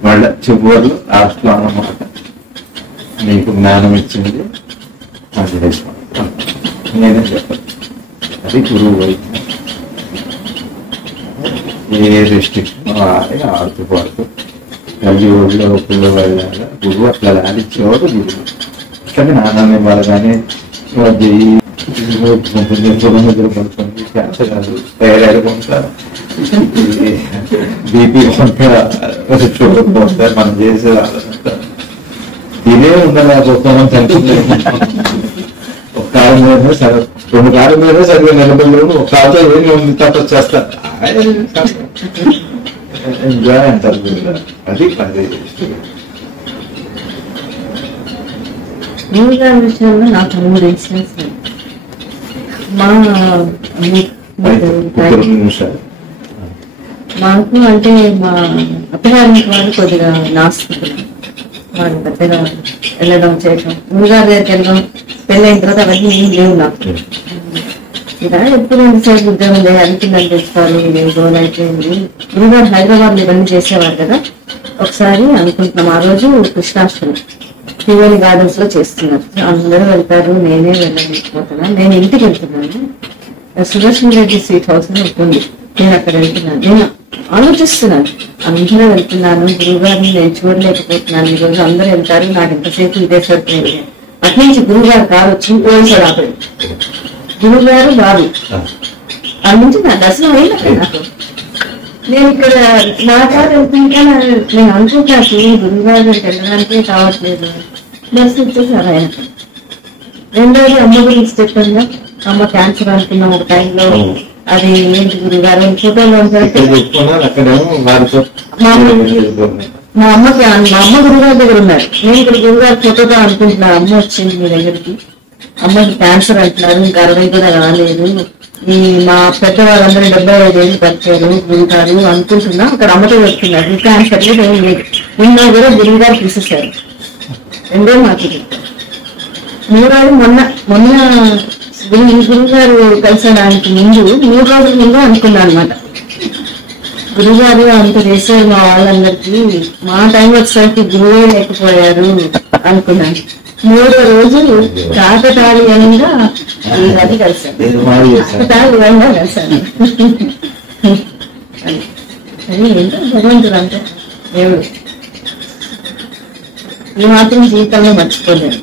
మళ్ళీ చివరిలో లాస్ట్లో అన్నమాట, నీకు జ్ఞానం ఇచ్చింది అది వేసుకోండి, నేనే చెప్పాను. అది గురువు వైద్యం. ఏ రెస్ట్రిక్షన్ ఆడుతూ పాడుతూ తల్లి ఊళ్ళో పిల్ల వెళ్ళాలి. గురువు అట్లా లాలిచ్చేవాడు గురువు. కానీ నాన్న వాళ్ళు కానీ నిద్ర పడుతుంది, క్యాన్సర్ కాదు, థైరాయిడ్ కొంటారు, బీపీ కొంటారు, షుగర్ కొంటారు. మనం చేసే ఆలోచన ఇదే ఉండలేకపోతున్నాం. ఒక కాలం మీద సరే, 2 కాలం మీద సరిగ్గా నిలబడలేము, ఒక కాలంతో ఏమి ఉంది తప్ప చేస్తారు. ఎంజాయ్ అంటారు. అది అదే గురువు గారి విషయంలో నాకు 3 ఇన్సిడెంట్స్. మాకు అంటే మా అత్తగారికి వాళ్ళు కొద్దిగా నాస్తికులు, వాళ్ళు పెద్దగా వెళ్ళడం చేయటం, గురుగారి దగ్గరికి వెళ్ళడం, పెళ్ళైన తర్వాత అవన్నీ ఏం లేవు నాకు. ఇలా ఎప్పుడు ఎంతసేపు ఉద్యోగం చేయాలి, పిల్లలు తెచ్చుకోవాలి, గోల్ అయిపోయింది. గురుగారు హైదరాబాద్ ఇవన్నీ చేసేవారు కదా. ఒకసారి అనుకుంటున్నాం, ఆ రోజు కృష్ణాష్టమి త్రివేణి గార్డెన్స్ లో చేస్తున్నారు. అందరూ వెళ్తారు, నేనే వెళ్ళలేకపోతున్నాను. నేను ఇంటికి వెళ్తున్నాను, సుదర్శన్ రెడ్డి స్వీట్ హౌస్ అని ఉంది, నేను అక్కడ వెళ్తున్నాను. నేను ఆలోచిస్తున్నాను, అందరూ వెళ్తున్నాను, గురువుగారిని నేను చూడలేకపోతున్నాను. ఈ రోజు అందరూ వెళ్తారు, నాకు ఎంతసేపు ఇదే సరిపోయింది. అట్నుంచి గురువుగారు కారు వచ్చి పోలీసాడు ఆపడి, గురువుగారు బాబు అన్నించి నా దర్శనం అయింది నాకు. నేను ఇక్కడ నా కారు వెళ్తుంటే నేను అనుకుంటాను గురువుగారి దగ్గరికి వెళ్ళడానికి కావట్లేదు. దర్శనం ఇచ్చేసారు ఆయన. రెండోది అమ్మ గురించి చెప్పంగా, అమ్మ క్యాన్సర్ అనుకున్నాం ఒక టైంలో. అది ఏంటి గురుగారు ఫోటోలో మా అమ్మ గురుగారి దగ్గర ఉన్నారు. నేను ఇక్కడ గురుగారు ఫోటోతో అనుకుంటున్నాను, అమ్మ వచ్చింది మీ దగ్గరికి, అమ్మకి క్యాన్సర్ అంటున్నారు, ఇంకా 60 కూడా రాలేదు, ఈ మా పెద్దవాళ్ళందరూ 75 ఏళ్ళు బతికారు గురుగారు అనుకుంటున్నా. అక్కడ అమ్మతో చెప్తున్నారు క్యాన్సర్ లేదు, ఏం లేదు. నిన్న కూడా గురువుగారు తీసేశారు. రెండో మాకు మూడోది మొన్న గురువుగారు కలిసడానికి ముందు 3 రోజుల ముందు అనుకున్నా అనమాట. గురువుగారు అంత చేశారు మా వాళ్ళందరికీ, మా టైం వచ్చేసరికి గురువే లేకపోయారు అనుకున్నాను. 3వ రోజు కాకతాళీయంగా అది కలిసాను, కాకతాళీయంగా కలిసాను. అది ఏంటో భగవంతుడు అంటే దేవుడు. ఈ మాత్రం జీవితంలో మర్చిపోలేదు.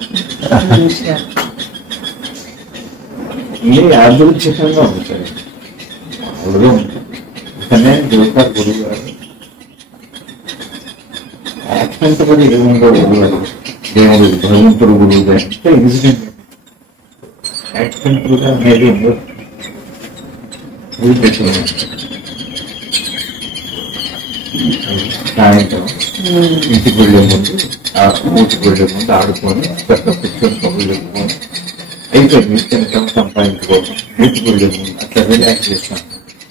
ఈ యాదృచ్ఛికంగా ఉంటాయి మామూలుగా ఉంటుంది. ఇతనే దేవతారు గురువు గారు యాక్సిడెంట్ కూడా ఇరువుగా గురువు గారు దేవుడు భగవంతుడు గురువు గారు అంటే ఇన్సిడెంట్ యాక్సిడెంట్ కూడా అనేది సాయంత్రం ఇంటికి వెళ్ళే ముందు ఊటికి వెళ్ళే ముందు ఆడుకొని పెద్ద కూర్చొని కబుర్లు చెప్పుకొని అయిపోయింది తినటం సంపాదించుకోవడం ఊటికి వెళ్ళే ముందు అట్లా రిలాక్స్ చేస్తాను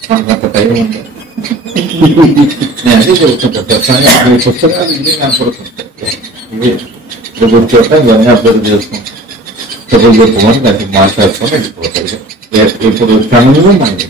మనకు అంత టైం ఉంటుంది. నేను అదే చెబుతుంటాను అక్కడ పుస్తకాలు ఇవే కనపడుతుంటాయి ఇవే ఇప్పుడు చోట ఇవన్నీ అబ్జర్వ్ చేసుకుంటాం కబుర్లు చెప్పుకొని దానికి మాట్లాడుకొని వెళ్ళిపోతాయి. ఇప్పుడు క్షణంలో మనకి